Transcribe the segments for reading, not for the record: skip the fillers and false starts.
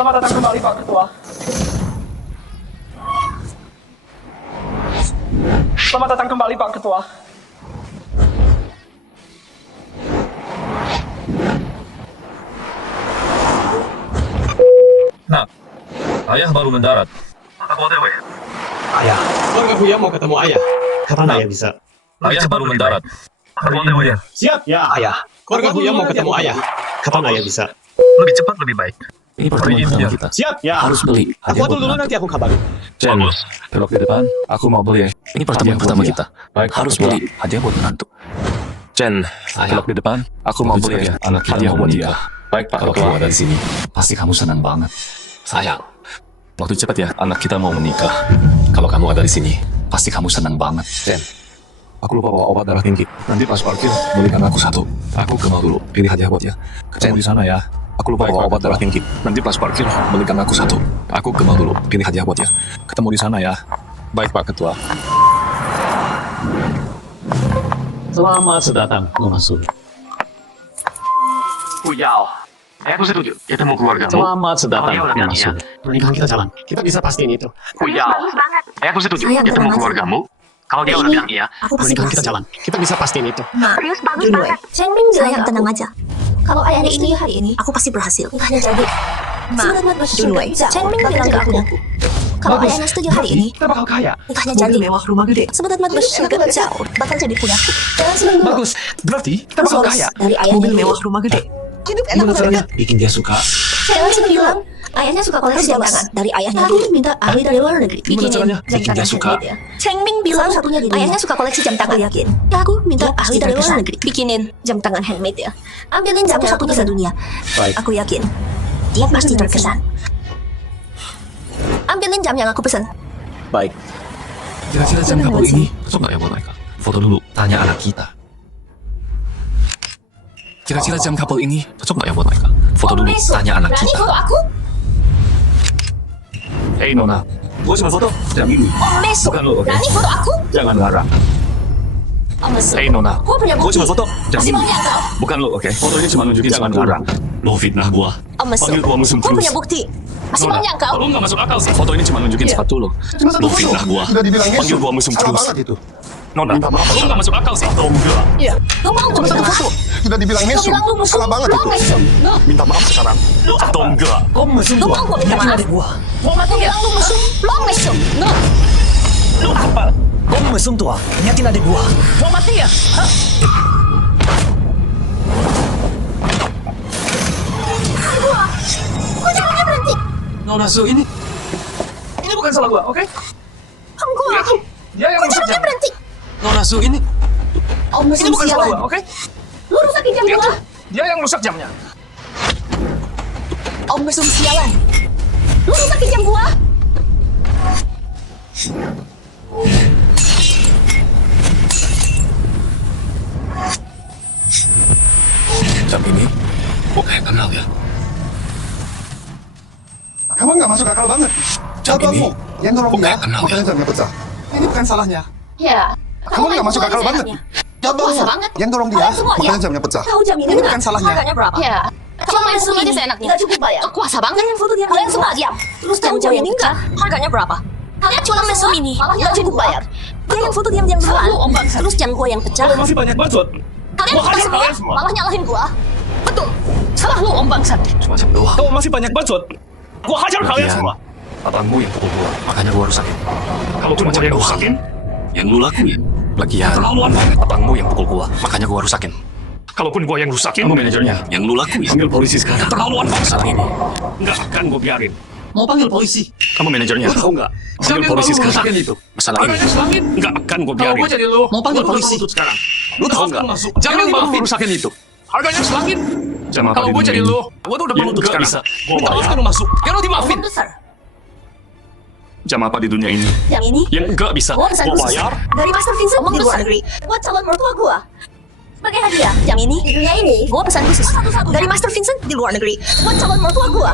Selamat datang kembali Pak Ketua. Selamat datang kembali Pak Ketua. Nah, ayah baru mendarat. Aku OTW. Ayah, keluarga Buya mau ketemu ayah. Kapan ayah bisa? Ayah baru mendarat. Aku OTW ya. Siap ya ayah. Keluarga Buya mau ketemu ayah. Kapan ayah bisa? Lebih cepat lebih baik. Ini pertemuan pertama kita. Siap ya. Harus beli Aku hadiah atur buat dulu menantu. nanti aku kabarin. Jen, Bagus. belok di depan. Aku mau beli. Ini pertemuan Hadiah pertama buat dia. kita. Baik, Harus Pak Ketua. beli hadiah buat menantu. Jen, belok di depan. Aku mau beli Anak kita hadiah mau buat menikah. dia. Baik Pak Kalau Ketua. keluar dari sini, pasti kamu senang banget. Sayang, waktu cepat ya. Anak kita mau menikah. Kalau kamu ada di sini, pasti kamu senang banget. Jen, aku lupa bawa obat darah tinggi. Nanti pas parkir, belikan aku satu. Aku ke mall dulu, pilih hadiah buat dia. Ketemu di sana ya. Aku lupa Baik, bawa Pak obat Ketua. darah tinggi. Nanti pas parkir, belikan aku satu. Aku ke mall dulu, pilih hadiah buat dia. Ketemu di sana ya. Baik Pak Ketua. Selamat datang, Masuk. Kuyao. Aku setuju. Ketemu keluargamu. Selamat datang, Kalau dia udah bilang Masuk. Pernikahan kita jalan. Kita bisa pastiin itu. Kuyao. Aku setuju. Sayang, Ketemu tenang aja. keluargamu. Kalau dia udah Ini, bilang iya. Aku pasti Pernikahan kita berhasil. jalan. Kita bisa pastiin itu. Nah, Serius bagus Junwei, banget. Chengming bilang sayang ke tenang aku, aja. kalau ayahnya Hari setuju hari ini, Aku pasti berhasil. nikahnya jadi. Nah, Junwei, Chengming bilang ke aku, kalau ayahnya setuju hari ini, Kita bakal kaya. nikahnya Mobil jadi. mewah, rumah gede. Sebentar bersyukur jauh, bakal jadi punyaku. Jangan senang dulu. Bagus. Berarti kita bakal Lolos kaya. dari ayahnya Mobil dulu. mewah, rumah gede. Hidup enak Gimana caranya? banget. Bikin dia suka. Jangan senang bilang. ayahnya suka Harus koleksi jam lolos tangan. dari ayahnya Aku dulu. minta ahli dari luar negeri Gimana bikinin caranya? jam Bikin dia tangan suka. handmade ya. Chengming bilang Satu-satunya di dunia. ayahnya suka koleksi jam tangan. Aku yakin. Ya, aku minta Dia pasti ahli dari luar berkesan. negeri bikinin jam tangan handmade ya. Ambilin jam yang aku Satu-satunya di pesan. dunia. Baik. Aku yakin. Dia pasti terkesan. Ambilin jam yang aku pesan. Baik. Kira-kira jam kabel ini cocok nggak ya buat mereka? Foto dulu, tanya anak kita. Kira-kira jam kabel ini cocok nggak ya buat mereka? Foto dulu, tanya anak Berani kita. foto aku? Hei Nona, gua cuma foto jam ini. Om Mesut. Bukan lo, oke? Berani foto aku? Jangan larang. Om Mesut. Hei Nona, Gua punya gua bukti. cuma foto jam Masih ini. mau lihat kau? Bukan lo, oke? Foto ini cuma nunjukin Jangan satu. larang. Lo fitnah gua. Om Mesut. Panggil gua musuh Gua terus. punya bukti. Masih mau lihat kau? Lo nggak masuk akal sih. Foto ini cuma nunjukin sepatu lo. Lo fitnah gua. Sudah dibilang Panggil gua musuh Salah terus. banget itu. Nona, lo nggak masuk akal sih. Atau enggak? Iya. Lu mau Cuma satu minta foto. maaf? Sudah dibilang Lu mesum. bilang lu musuh. Salah banget Lu itu. mesum. Lu. Minta maaf sekarang. Atau enggak? Kau mesum Lu gua. mau gua minta maaf? Aku bilang lu musuh. Lu mesum. Lu. Lu apa? Kau mesum tua. Nyakin adik gua. Mau mati ya? Hah? Kok jalannya berhenti? Nona Su, ini bukan salah gua, oke? Aku yakin. Dia yang Kok rusak jalannya jam. berhenti? Nona Su, ini Om mesum bukan salah sialan. gua, oke? Lu rusakin jam gua. Dia yang rusak jamnya. Om mesum sialan. Lu rusakin jam gua. Jam ini, kok kayak kenal ya? Kamu nggak masuk akal banget. Jam Abangmu ini, yang dorong kok dia, kayak kenal ya? makanya jamnya pecah. Ini bukan salahnya. Ya. Kamu nggak masuk akal banget. Abangmu Kuasa banget. yang dorong dia, Kalian semua, makanya ya? jamnya pecah. Tahu jam ini Ini bukan salahnya. Harganya berapa? Ya. Kalau main semua aja seenaknya. Nggak cukup bayar. Kuasa banget. Kalian foto dia. Kalian semua diam. Terus Tahu jam jam ini ini enggak? enggak? Harganya berapa? Kalian cuma mesum ini. Nggak cukup bayar. Dia yang foto diam yang duluan. Selalu om bangsa. Terus jam gua yang pecah. Kalau masih banyak bacot. Kalian Gua kita hajar semua kalian semua. malah nyalahin gua. Betul. Salah lu om bangsat. Cuma jam doang. Kau masih banyak bacot. Gua hajar kalian Lagian, semua. abangmu yang pukul gua, makanya gua rusakin. Kalau cuma cari doang. rusakin, yang lu lakuin. Lagian, Keterlaluan banget. abangmu yang pukul gua, makanya gua rusakin. Kalaupun gua yang rusakin, Kamu manajernya. yang lu lakuin. Panggil polisi sekarang. Keterlaluan banget. Masalah ini, Nggak akan gua biarin. Mau panggil polisi? kamu manajernya. Lu tahu nggak? Panggil polisi sekarang. itu. Masalah ini, Harganya selangit. Nggak akan gua Kalau biarin. gua jadi lu. Mau panggil Gua udah polisi? menuntut sekarang. Lu tahu nggak? Jangan Yang baru maafin. rusakin itu. Harganya selangit. Jam apa Kalau di gua dunia jadi ini? lu, gua tuh udah Ya, menuntut nggak sekarang. bisa. Gua Minta maaf bayar. kan lu masuk. Biar lu dimaafin. Om besar. Jam apa di dunia ini? Jam ini Yang enggak bisa. gua pesan Gua khusus bayar. dari Master Vincent Omong di luar besar. negeri. Buat calon mertua gua. Sebagai hadiah. Jam ini Di dunia ini, gua pesan khusus Satu-satunya. dari Master Vincent di luar negeri. Buat calon mertua gua.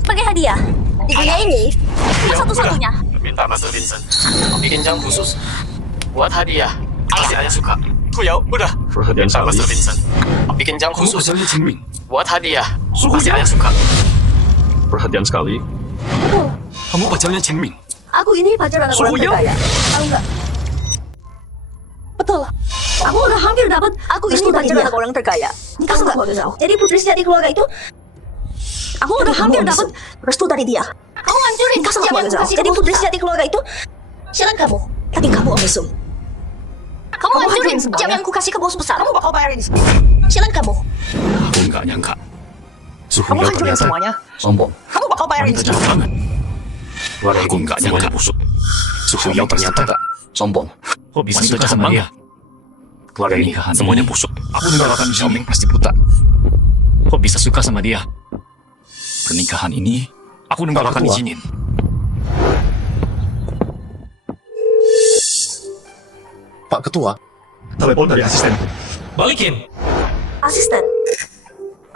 Sebagai hadiah. di dunia ini, Gua satu-satunya. Minta Master Vincent. Bikin jam khusus. Buat hadiah. Pasti ayah suka. Kuyao, udah. Perhatian Minta Master sekali. Vincent. Bikin jam kamu khusus. pacarnya Cingming. Buat hadiah. Pasti ayah suka. Perhatian sekali. Kamu pacarnya Cheng Ming. Aku ini pacar anak orang terkaya. Tahu nggak? Betul. Aku udah hampir dapat. Aku ini pacar anak orang terkaya. Tahu nggak? Jadi putri sejati keluarga itu. Aku udah hampir dapat restu dari dia. Kamu hancurin jam yang aku kasih. Jadi putri sejati keluarga itu. Silakan kamu. Tapi kamu Om Mesum. Kamu hancurin jam yang aku kasih ke bos besar. Kamu bakal bayarin. Silakan kamu. Aku nggak nyangka. Kamu hancurin semuanya. Sombong. Kamu bakal bayarin. Jahat banget. Aku nggak nyangka busuk. Suhu Yao ternyata sombong. Kok bisa suka sama dia? Keluarga ini semuanya busuk. Aku mendoakan Xiao Ming pasti buta. Kok bisa suka sama dia? Pernikahan ini aku nggak akan izinin. Pak Ketua, telepon dari asisten. Balikin. Asisten.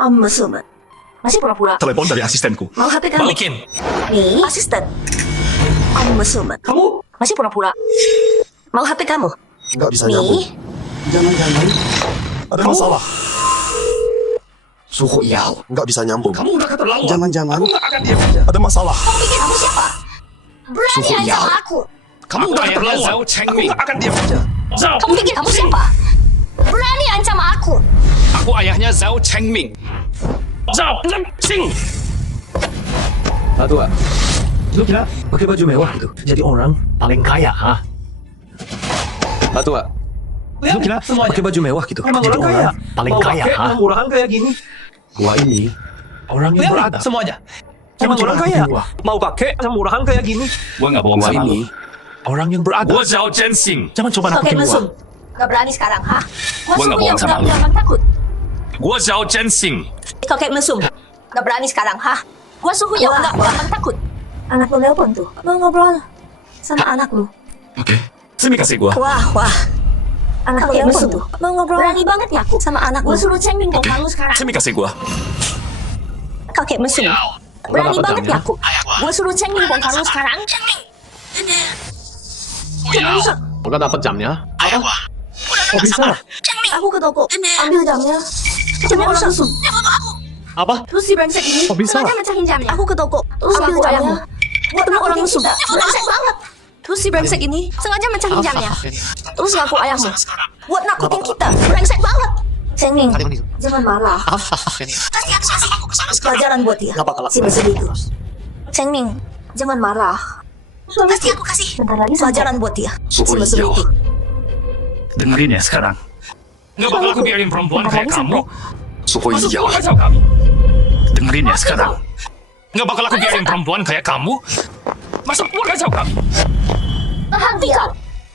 Om Mesum. Masih pura-pura. Telepon dari asistenku. Mau HP kamu? Balikin. Nih, asisten. Om Mesum. Kamu Masih pura-pura. Mau HP kamu? Nggak bisa nyambung. Nih, Jangan-jangan ada masalah. Suhu Yao. Nggak bisa nyambung. kamu udah keterlaluan. Jangan-jangan Aku nggak akan diam aja. ada masalah. kamu pikir kamu siapa? Berani ancam aku. Kamu udah keterlaluan. Aku nggak akan diam aja. Zhao. Kamu pikir kamu siapa? Berani ancam aku. Aku ayahnya Zhao Chengming. Zhao Chengming. Pak Ketua, lu kira pakai baju mewah gitu jadi orang paling kaya, ha? Pak Ketua, lu kira pakai baju mewah gitu Emang jadi orang orang kaya? paling Mau kaya, pakai ha? murahan kayak gini. Gua ini orang yang Lihat beradab. semuanya. Jangan Emang orang cuma kaya. gua. Mau pakai murahan kayak gini. Gua nggak bohong Gua sama ini lu. orang yang beradab. Gua Zhao Zhenxing. Jangan coba Oke, nakutin Mesum. gua. Gak berani sekarang, ha? Gua nggak bohong sama lu. Jangan takut. Gua Zhao Zhenxing. Oke, Mesum. Gak berani sekarang, ha? Gua suhu ya, gak takut. Anak lu nelpon tuh. Mau ngobrol sama anak lu. Oke. Sini kasih gua. Wah. Anak lu nelpon tuh. Mau ngobrol. Berani banget ya aku sama anak lu. Gua suruh cengin Oke. kamu sekarang. Sini kasih gua. Oke, Mesum. Berani dapat banget jamnya? ya aku. Gua suruh cengin bongkar lu sekarang. Enggak dapat jamnya. Oh bisa. Aku ke toko. Ambil jamnya. Jamnya rusak. Apa? Terus si brengsek ini Oh, bisa? sengaja mecahin jamnya. Aku ke toko. Terus ambil jamnya. Buat orang musuh. Brengsek banget. Terus si brengsek ini sengaja mecahin jamnya. Terus ngaku ayahmu. Buat nakutin kita. Brengsek banget. Cengming, jangan marah. Pelajaran buat dia. Si mesum itu. Cengming, jangan marah. Pasti aku kasih. Bentar lagi pelajaran buat dia. Si Suhu mesum Yao. itu. Dengerin ya sekarang. Nggak bakal aku biarin perempuan kayak kamu. Suhu Masuk Yao. keluar kacau kami. Dengerin ya sekarang. Nggak bakal aku biarin perempuan kayak kamu. Masuk keluar kacau kami. Tahan dia.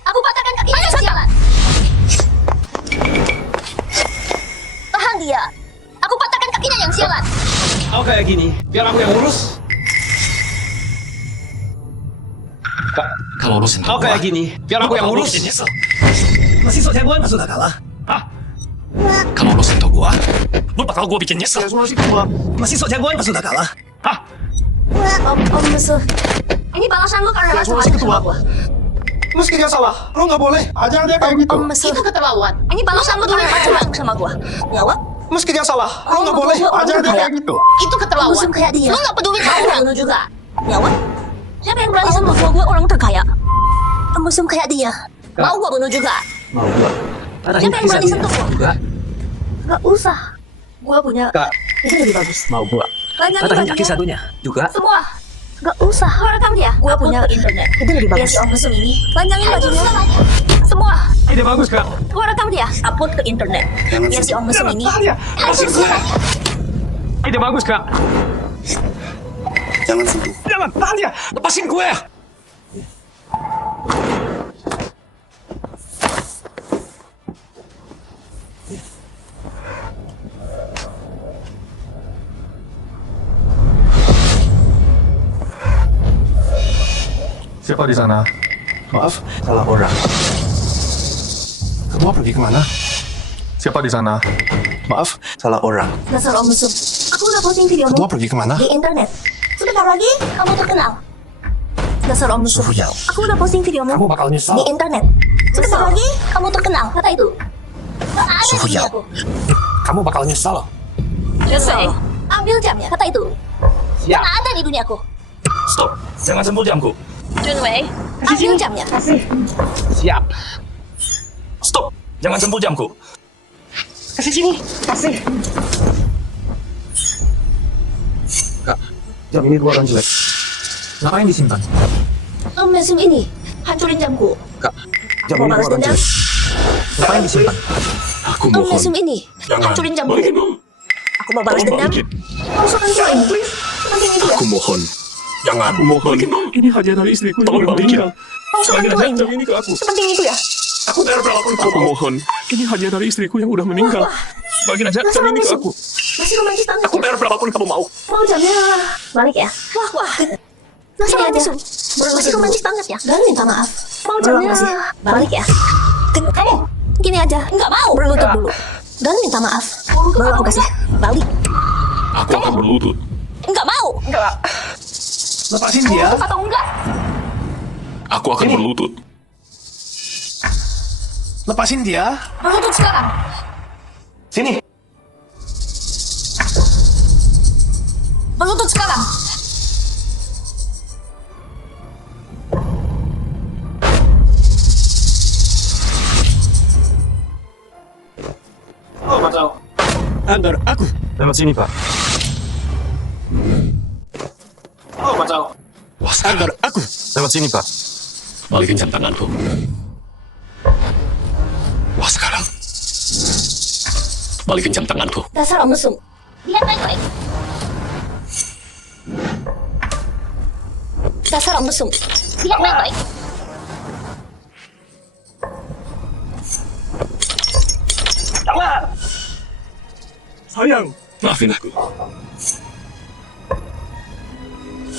Aku patahkan kakinya yang jalan. Tahan dia. Aku patahkan kakinya yang sialan. Kau kayak gini, biar aku yang urus. Kalau lu sentuh Kau kayak gua, gini, biar aku yang urus. Masih sok jagoan, sudah kalah. Hah? kalau lu sentuh gua, lu bakal gua bikin nyesel. Masih sok jagoan, sudah kalah. Hah? Om musuh. Ini balasan lu karena rasa macam sama gua. Meski dia salah, lo nggak boleh ajar dia kayak gitu. Om musuh. Itu keterlaluan. Ini balasan lu karena macam sama gua. Jawab. Meski dia salah, lo nggak boleh ajar dia kayak gitu. Itu keterlaluan. Musuh kayak dia. Lu nggak peduli sama orang lu juga. Jawab. Siapa yang berani sama gua orang terkaya? Musuh kayak dia. Mau gua bunuh juga. Mau gua. Siapa yang berani sentuh gua? Juga. Gak usah. Gua punya. Kak. Itu lebih bagus. Mau gua. Panjangin Patahkan kaki bajunya. satunya. Juga. Semua. Gak usah. Gua rekam dia. Gua punya internet. Itu lebih bagus. Biar si Om Mesum ini. Panjangin bajunya. Semua. Ide bagus, Kak. Gua rekam dia. Upload ke internet. Biar si Om Mesum ini. Tahan ya. Masuk keluar. Ide bagus, Kak. Jangan sentuh. Jangan, tahan ya. Lepasin gue. Siapa di sana? Maaf, salah orang. Kamu pergi kemana? Siapa di sana? Maaf, salah orang. Dasar Om Mesum. Aku udah posting videomu Kamu pergi kemana? di internet. Sebentar lagi kamu terkenal. Dasar Om Mesum. Suhu Yao. Aku udah posting videomu Kamu bakal nyesal. di internet. Sebentar lagi kamu terkenal. Kata itu. Gak ada Suhu Yao. videoku. Kamu bakal nyesal. Nyesel. Ambil jamnya. Kata itu. Yang ada di duniaku. Stop. Jangan sentuh jamku. Junwei, ambil jamnya. Siap. Stop. Jangan sentuh jamku. Kasih sini. Kasih. Kak, jam ini keluaran jelek. Ngapain disimpan? Om mesum ini hancurin jamku. Kak, jam Mau ini balas keluaran dendam? jelek. Ngapain disimpan? Aku Om mohon. mesum ini hancurin jamku. Balikin. Aku mau balas dendam. Langsung hancurin. Penting itu ya. Aku mohon. Jangan. Aku mohon. Ini hadiah dari istriku. Tolong balikin. Langsung hancurin. Jam ini ke aku. Sepenting itu ya. Aku tidak berlaku. Aku mohon. Ini hadiah dari istriku yang udah meninggal. Bagiin aja jam ini ke aku. Masih romantis banget. Aku bayar berapapun kamu mau. Mau jamnya balik ya? Wah. Nasi aja. Masih romantis banget ya? Gak minta maaf. Mau jamnya balik ya? Kamu gini aja. Nggak mau. Berlutut dulu. Dan minta maaf. Baru aku kasih balik. Aku akan berlutut. Nggak mau. Lepasin dia. Atau enggak? Aku akan berlutut. Lepasin dia. Berlutut sekarang. Sini. Berlutut sekarang. Oh, Macau. Antar aku. Lewat sini, Pak. Oh, Macau. Antar aku. Lewat sini, Pak. Balikin jam tanganku. Wah, sekarang. Balikin jam tanganku. Dasar om mesum. Lihat baik-baik. Dasar om mesum. Lihat baik-baik. Sayang. Maafin aku.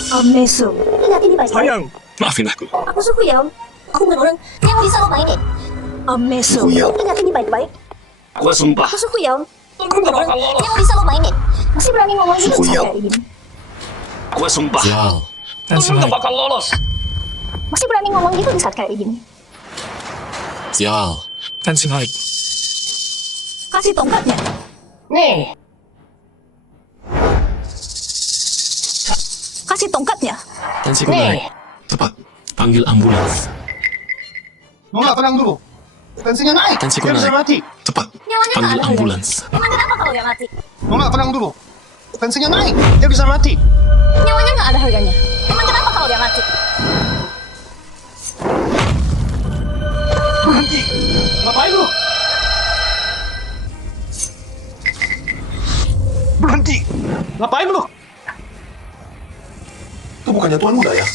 Om mesum. Ingat ini baik-baik. Sayang. Maafin aku. Aku suku ya om. Aku bukan orang yang bisa lo mainin. Om mesum. Ingat ini baik-baik. Gua sumpah. Aku suku ya om. Aku bukan orang yang bisa lo mainin. Masih berani ngomong gitu Suku ya. kayak gini. Gua sumpah. Sial. Lu nggak bakal lolos. Masih berani ngomong gitu di saat kayak gini. Sial. Dancing Light. Kasih tongkatnya. Nih. Kasih tongkatnya. Tensiku naik. Cepat. Panggil ambulans. Nona, tenang dulu. Tensinya naik. Tensiku Dia bisa naik. mati. Cepat. Nyawanya Panggil nggak ada ambulans. harganya. Emang kenapa kalau dia mati? Nona, tenang dulu. Tensinya naik. Dia bisa mati. Nyawanya nggak ada harganya. Emang kenapa kalau dia mati? Berhenti. Ngapain lu? Berhenti. Ngapain lu? Itu bukannya tuan muda ya?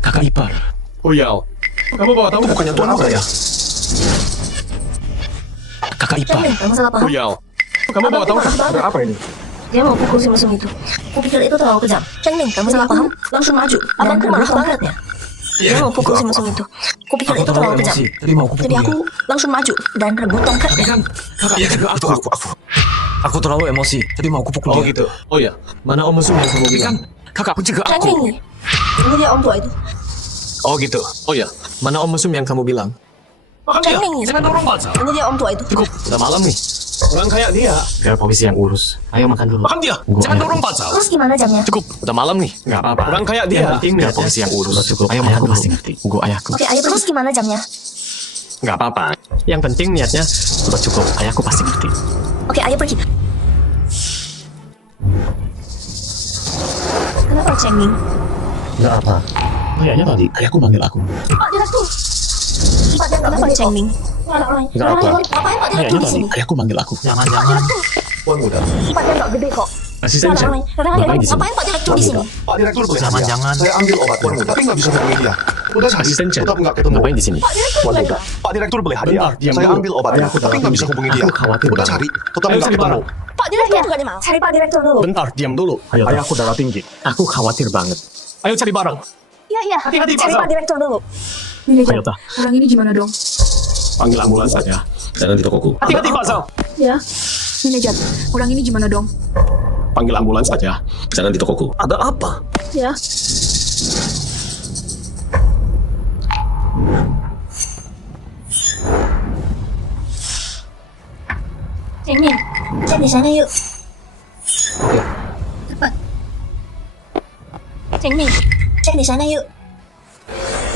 Kakak ipar. Oh ya. Kamu bawa tahu Itu bukannya tuan muda ya? Kakak ipar. Jangan, kamu salah paham. Oh ya. Kamu bawa tahu ada apa ini? Dia mau pukul si mesum itu. Aku pikir itu terlalu kejam. Ceng Ning, kamu salah paham. Langsung maju. Abangku marah banget ya. Dia mau pukul si mesum itu. Aku pikir itu terlalu kejam. Tadi mau aku Jadi aku langsung maju dan rebut tongkatnya. Kakak, ya kan aku. Aku terlalu emosi. Tadi mau aku pukul dia. gitu. Oh ya. Mana om mesum yang kamu bilang? Kakak, aku juga Ceng Ning nih. Ini dia om tua itu. Oh gitu. Oh ya. Mana om mesum yang kamu bilang? Ceng Ning nih. Jangan dorong baca. Ini dia om tua itu. Cukup. Udah malam nih. Orang kayak dia. Biar polisi yang urus. Ayo makan dulu. Makan dia. Jangan dorong baca. Terus gimana jamnya? Cukup. Udah malam nih. Nggak apa-apa. Orang kayak dia. Yang penting biar polisi yang urus. Cukup. Ayo makan dulu. Pasti ngerti. Gue ayahku. Oke, ayo terus gimana jamnya? Nggak apa-apa. Yang penting niatnya sudah cukup. Ayahku pasti ngerti. Oke, ayo pergi. Kenapa Ceng Ning? Nggak apa. Kayaknya tadi ayahku manggil aku. Pak Direktur. Pak Direktur, kenapa Ceng Ning? Nggak apa. Ngapain Pak Direktur Kayaknya di tadi sini? ayahku manggil aku. Jangan-jangan. Puan muda. Tempatnya nggak gede kok. Asisten Cek. Ngapain di sini? Ngapain Pak Direktur di sini? Pak Direktur boleh Jangan-jangan. Saya ambil obat tuan muda, tapi nggak bisa hubungi dia. Udah Asisten Cek. tetap nggak ketemu. Ngapain di sini? Pak Direktur Tuan nggak muda. ada. Pak Direktur boleh hadiah. Bentar, diam Saya dulu. ambil obatnya, Ayahku tapi nggak bisa hubungi dia. Aku khawatir Udah banget. cari, tetap Ayo nggak cari ketemu. bareng. Pak Direktur juga mau. Cari Pak Direktur dulu. Bentar, diam dulu. Ayo, Ayahku darah tinggi. Aku khawatir banget. Ayo cari bareng. Iya, iya. Hati-hati, Cari Pak. Pak Direktur dulu. Ayo, Tah. Orang ini gimana dong? Panggil ambulans saja. Jangan di tokoku. Hati-hati, Pak Sal. Ya. Ini Jat, orang ini gimana dong? Panggil ambulans saja. Jangan di tokoku. Ada apa? Ya. Ceng Ning, cek di sana yuk. Oke. Cheng Ming, cek di sana yuk.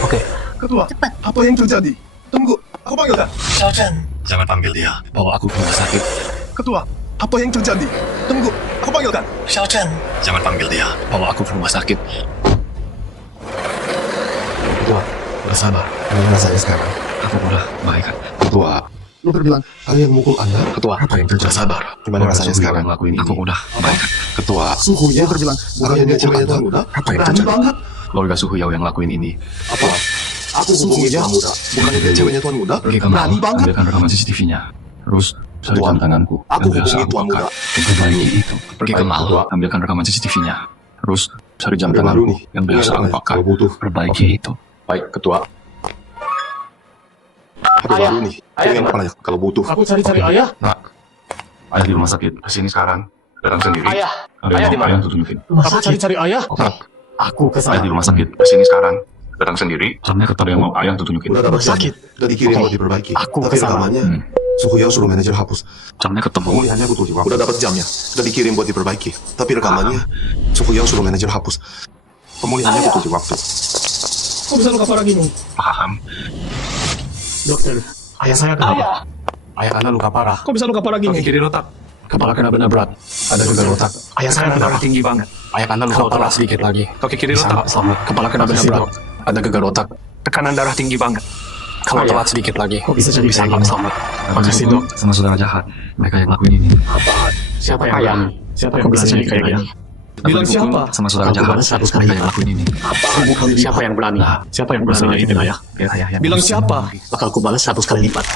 Oke. Ketua, apa yang terjadi? Tunggu, aku panggilkan. Jangan panggil dia. Bawa aku ke rumah sakit. Ketua, apa yang terjadi? Tunggu, aku panggilkan. Jangan panggil dia. Bawa aku ke rumah sakit. Ketua, bersabar. Gimana rasanya sekarang? Aku udah baik kan? Ketua, lu berbilang kalian mukul anak. Ketua, apa yang terjadi? Sabar. Gimana rasanya sekarang? Ngelakuin aku udah baik kan? Ketua, suhu ya berbilang bukannya dia ceweknya tuan muda. Apa yang terjadi? Banget. Keluarga Suhu Yao yang ngelakuin ini. Apa? Aku hubungi tuan muda. Bukannya dia ceweknya tuan muda. Pergi ke Berani mall, banget. ambilkan rekaman CCTV-nya. Terus cari jam tanganku. Aku yang biasa hubungi tuan pakai. muda. Perbaiki itu. Pergi ke mall, ambilkan rekaman CCTV-nya. Terus cari jam Oke, baru tanganku nih. yang biasa Iya, aku pakai. kalau butuh. Perbaiki itu. Baik, Ketua. Aku baru nih. Yang apa nanya? Kalau butuh. Aku cari-cari ayah. Nak, ayah di rumah sakit. Kesini sekarang. Datang sendiri. Ayah. Ada Ayah yang di mau mana? ayah tuh tunjukin. Aku cari-cari ayah. Nak, Aku ke ayah sana. di rumah sakit. Kesini sekarang. Datang sendiri. Jamnya ketemu yang mau ayah tuh tunjukin. Udah dapat sakit. Udah dikirim buat diperbaiki. Aku Tapi kesana. rekamannya Suhu Yao suruh manajer hapus. Jamnya ketemu. Pemulihannya aku tuh udah dapat jamnya. Udah dikirim buat diperbaiki. Tapi rekamannya Suhu Yao suruh manajer hapus. Pemulihannya aku tuh waktu. Kok bisa luka parah gini? Paham. Dokter, ayah saya kenapa? Ayah anda luka parah. Kok bisa luka parah gini? Kaki kiri retak. Kepala kena benda berat. Ada juga retak. Ayah saya Darah kenapa? tinggi banget. Ayah anda luka parah sedikit lagi. Kaki kiri retak. Selamat. Kepala kena benda berat. Ada gegar otak. Tekanan darah tinggi banget. Kalau telat sedikit lagi. Kok bisa jadi bisa kayak gini? selamat. Makasih, Dok. Sama saudara jahat. Mereka yang lakuin ini. Siapa yang berani? Siapa yang bisa jadi kayak gini? Bilang siapa? Sama saudara jahat. Mereka yang lakuin ini. Siapa yang berani? Siapa yang berani nyakitin ayah? Biar ayah yang Bilang urusin. siapa? Bakal ku balas 100 kali lipat.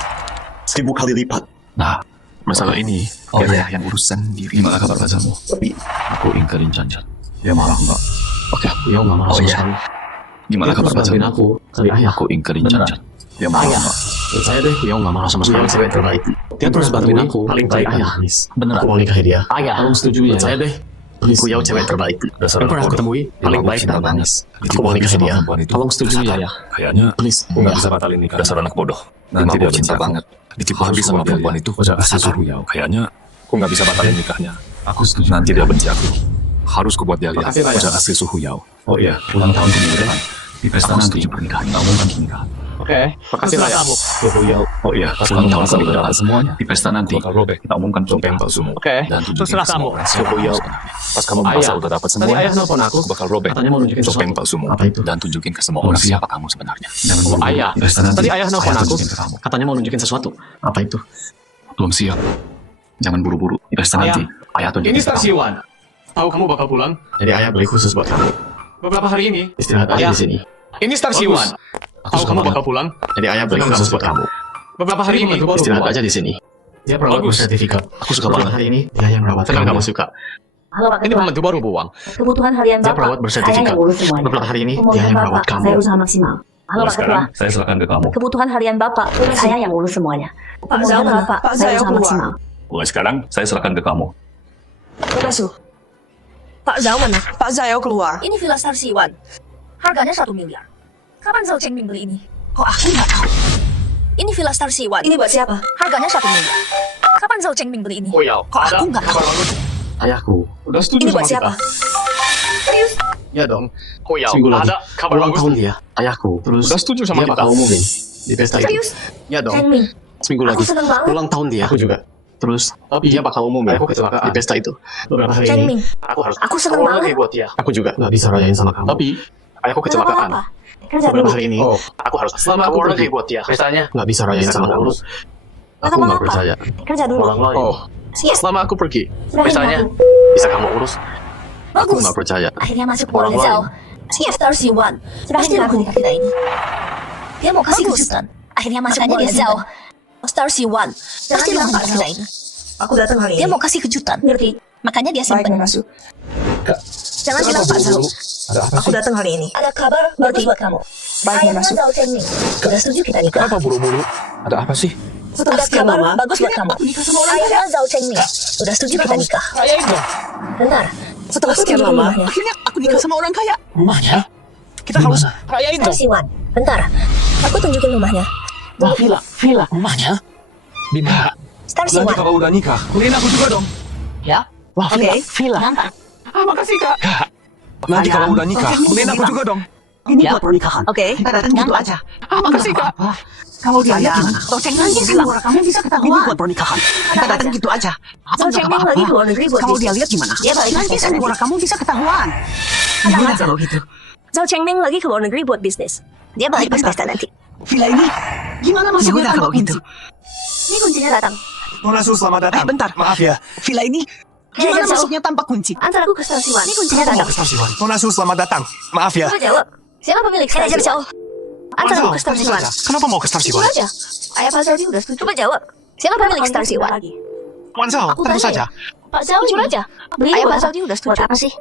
1000 kali lipat. Nah, masalah ini biar ayah yang urus sendiri. Gimana kabar pacarmu? Tapi, Aku ingkarin janji. Dia marah enggak? Oke. Dia nggak marah Oh, sama iya. sekali. Gimana kabar pacarmu? aku kali ayah. Aku ingkarin janji. Dia marah Ayah. enggak? Saya deh, dia nggak marah sama sekali. Cewek terbaik. Dia terus bantuin aku. Paling baik ayah. Beneran? Aku mau nikahi dia. Ayah. Tolong setujui ya. Saya deh. Kuyau cewek terbaik. Dasar Yang pernah aku anak temui. Paling baik dan manis. Aku mau nikahi dia. Tolong setujui ya, ayah. Kayaknya Please. nggak bisa batalin nikah. Dasar anak bodoh. Nanti dia cinta banget. Ditipu habis sama perempuan itu. Asal Suhu Yao. Kayaknya aku nggak bisa batalin nikahnya. Aku setuju. Nanti dia benci aku. Harus ku buat dia lihat. Makasih, Ayah. Wajah asli Suhu Yao. Oh iya, ulang tahun kemudian. Di pesta nanti pernikahan. Kamu kan pernikahan. Oke. Makasih ayah. Suhu Yao. Oh iya, pas ulang tahun kamu dapat semuanya. Di pesta nanti kita umumkan topeng palsumu. Oke. Dan tunjukin Terserah semua kamu. orang siapa yang sebenarnya. Pas kamu merasa Ayah. udah dapat Tadi semuanya, ayah nelfon aku. bakal robek Katanya mau nunjukin topeng sesuatu. palsumu. Apa itu? Dan tunjukin ke semua orang siapa kamu sebenarnya. Dan Ayah. di pesta nanti, Tadi ayah nelfon aku. tunjukin ke kamu. Katanya mau nunjukin sesuatu. Apa itu? Belum siap. Jangan buru-buru. Di pesta Ayah. nanti, ayah tunjukin Ini ke kamu. stasiun. Tahu kamu bakal pulang? Jadi ayah beli khusus buat kamu. Beberapa hari ini istirahat aja di sini. Ini stasiun. Tahu kamu bakal pulang? Jadi ayah beli khusus buat kamu. Beberapa hari ini istirahat aja di sini. Dia perawat bersertifikat. Aku suka banget. Hari ini dia yang rawat. Senang kamu suka. Halo Pak Ini Ketua. pembantu baru buang. Kebutuhan harian Dia Bapak. perawat Saya bersertifikat. yang urus semuanya. Beberapa hari ini dia Pemulihan yang Bapak, rawat kamu. saya usaha maksimal. Halo Pak Ketua. Saya serahkan ke kamu. Kebutuhan harian Bapak. Saya yang urus semuanya. Pak Pemulihan Zhao mana? Bapak. Pak Saya Zhao usaha keluar. maksimal. Mulai sekarang, saya serahkan ke kamu. Pengasuh. Pak Zhao mana? Pak Zhao keluar. Ini Villa Star Siwan. Harganya 1 miliar. Kapan Zhao Chengming beli ini? Kok aku nggak tahu? Ini Villa Star Siwan. Ini buat siapa? Harganya 1 miliar. Kapan Zhao Chengming beli ini? Kuyau. Kok aku nggak tahu? Ayahku udah setuju Ini sama buat siapa? kita. Serius? Ya dong. Kuyau. Seminggu lagi. Ada kabar Ulang bagus. tahun dia. Ayahku. Terus udah setuju sama Dia kita. bakal umumin di pesta itu. Serius? Ya dong. Chengming. Seminggu Aku lagi. seneng banget. Ulang tahun dia. Aku juga. Terus dia bakal umumin Aku kecelakaan. di pesta itu. Beberapa hari ini Chengming. aku harus Aku seneng keluar banget. negeri buat dia. Aku juga. Nggak bisa rayain sama kamu. Tapi ayahku Kenapa kecelakaan. apa? Kerja dulu. Beberapa hari ini Oh. aku harus Selama aku keluar pergi. negeri buat dia. Pestanya Nggak bisa rayain sama kamu. urus Aku Kenapa nggak apa? percaya. Kerja dulu. orang lain. Oh. Siap. Selama aku pergi, Serahin pestanya aku. bisa kamu urus. Aku Bagus. nggak percaya. Akhirnya masuk Orang keluarga Zhao. lain. Siap. Star Siwan. Serahin Pasti aku. aku kita ini. Dia mau kasih Bagus. kejutan. Akhirnya masuk Makanya dia keluarga Zhao. simpan. Star Siwan. Pasti bilang nampak Zhao. kita ini. Aku datang hari Dia ini. mau kasih kejutan. Ngerti. Makanya dia Baik, simpan. pengasuh. Jangan bilang Pak Zhao. Ada apa Aku datang hari ini. Ada kabar bagus buat kamu. Baik, Ayahnya pengasuh. Zhao Chengming. Sudah setuju kita nikah. Kenapa buru-buru? Ada apa sih? Ada Sekian kabar lama. bagus buat kamu. Ayahnya Zhao Chengming. Sudah setuju kita nikah. Rayain dong. Bentar. Setelah Aku sekian tunjukin lama, rumahnya. akhirnya aku nikah sama orang kaya. Rumahnya? Kita harus Rayain Star dong. Siwan. Bentar. Aku tunjukin rumahnya. Wah, villa. Rumahnya? Di mana? Star Nanti Siwan. kalau udah nikah, kuliah aku juga dong. Ya? Wah, Oke. villa. Gampang. Ah, makasih, Kak. Nanti kalau udah nikah, beliin aku juga dong. Ini buat pernikahan. Oke. Kita datang gitu aja. Makasih, Kak. Kalau dia Sayang. gimana? Kalau Cheng Ming bilang, kamu bisa ini ketahuan. Iya. buat pernikahan. Kita datang gitu aja. Zhao Chengming lagi keluar negeri buat Kalau dia bisnis. lihat gimana? Dia balik Nanti ke sandiwara kamu bisa ketahuan. Tenang Gimana aja. kalau gitu? Zhao Chengming lagi keluar negeri buat bisnis. Dia balik pas pesta nanti. Villa ini gimana masuknya Yaudah, tanpa kalau gitu. kunci? Ini kuncinya datang. Nona Su, selamat datang. Bentar. Maaf ya. Villa ini gimana Zhao. masuknya tanpa kunci? Antar aku ke Star Siwan. Ini kuncinya datang. Nona Su, selamat datang. Maaf ya. Coba jawab. Siapa pemilik Star Siwan? Antar aku ke Star Siwan. Kenapa mau ke Star Jujur Siwan? aja. Ayah Pak Zhao udah setuju. Coba jawab. Siapa pemilik Star Siwan? Wan Zhao, Aku tentu tanya saja. ya. Pak Zhao jujur aja. Ayah Pak Zhao udah setuju. Buat apa sih?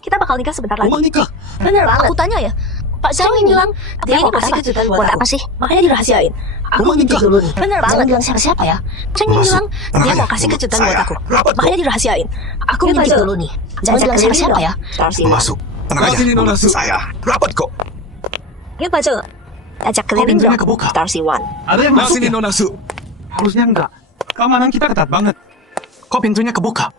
Kita bakal nikah sebentar lagi. Mau nikah? Bener banget. Aku tanya ya. Pak Zhao ini bilang dia ini pasti kejutan buat apa sih? Makanya dirahasiain. Aku Mau nikah? dulu nih. Bener banget. Bilang siapa-siapa ya. Cheng Ming bilang dia mau kasih kejutan buat aku. Makanya dirahasiain. Aku ngintip dulu nih. Jangan bilang siapa-siapa ya. Star Siwan. Masuk. Tenang aja. Sini, Nona Su. Saya. Rapat kok. Yuk Pak Zhao. Ajak keliling pintunya dong. kebuka. Star Siwan. Ada yang masuk ya? Nona Su. Harusnya enggak. Keamanan kita ketat banget. Kok pintunya kebuka?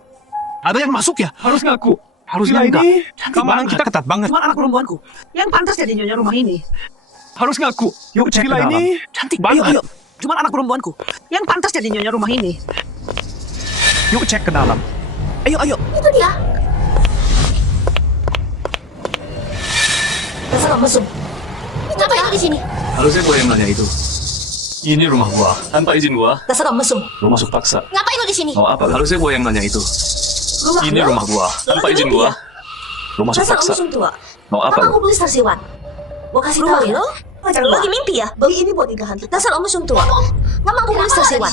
Ada yang masuk ya? Harus ngaku. Harusnya Villa enggak. ini Keamanan kita ketat banget. Cuma anak perempuanku yang pantas jadi nyonya rumah ini. Harus ngaku. Yuk cek ke Villa dalam. ini Cantik Ayo, banget. ayo. Cuma anak perempuanku yang pantas jadi nyonya rumah ini. Yuk cek ke dalam. Ayo, ayo. Itu dia. Dasar mesum. Ngapain lu di sini? Harusnya gua yang nanya itu. Ini rumah gua. Tanpa izin gua, Dasar mesum. lu masuk paksa. Ngapain lu di sini? Mau apa? Harusnya gua yang nanya itu. Ini rumah gua. Tanpa izin gua, lu masuk Dasar paksa. mesum tua. Mau apa Kamu lu? mau beli Star Siwan? Gua kasih tahu ya. Lu lagi mimpi ya? Beli ini buat nikahan kita. Dasar mesum tua. Nggak mampu beli Star Siwan.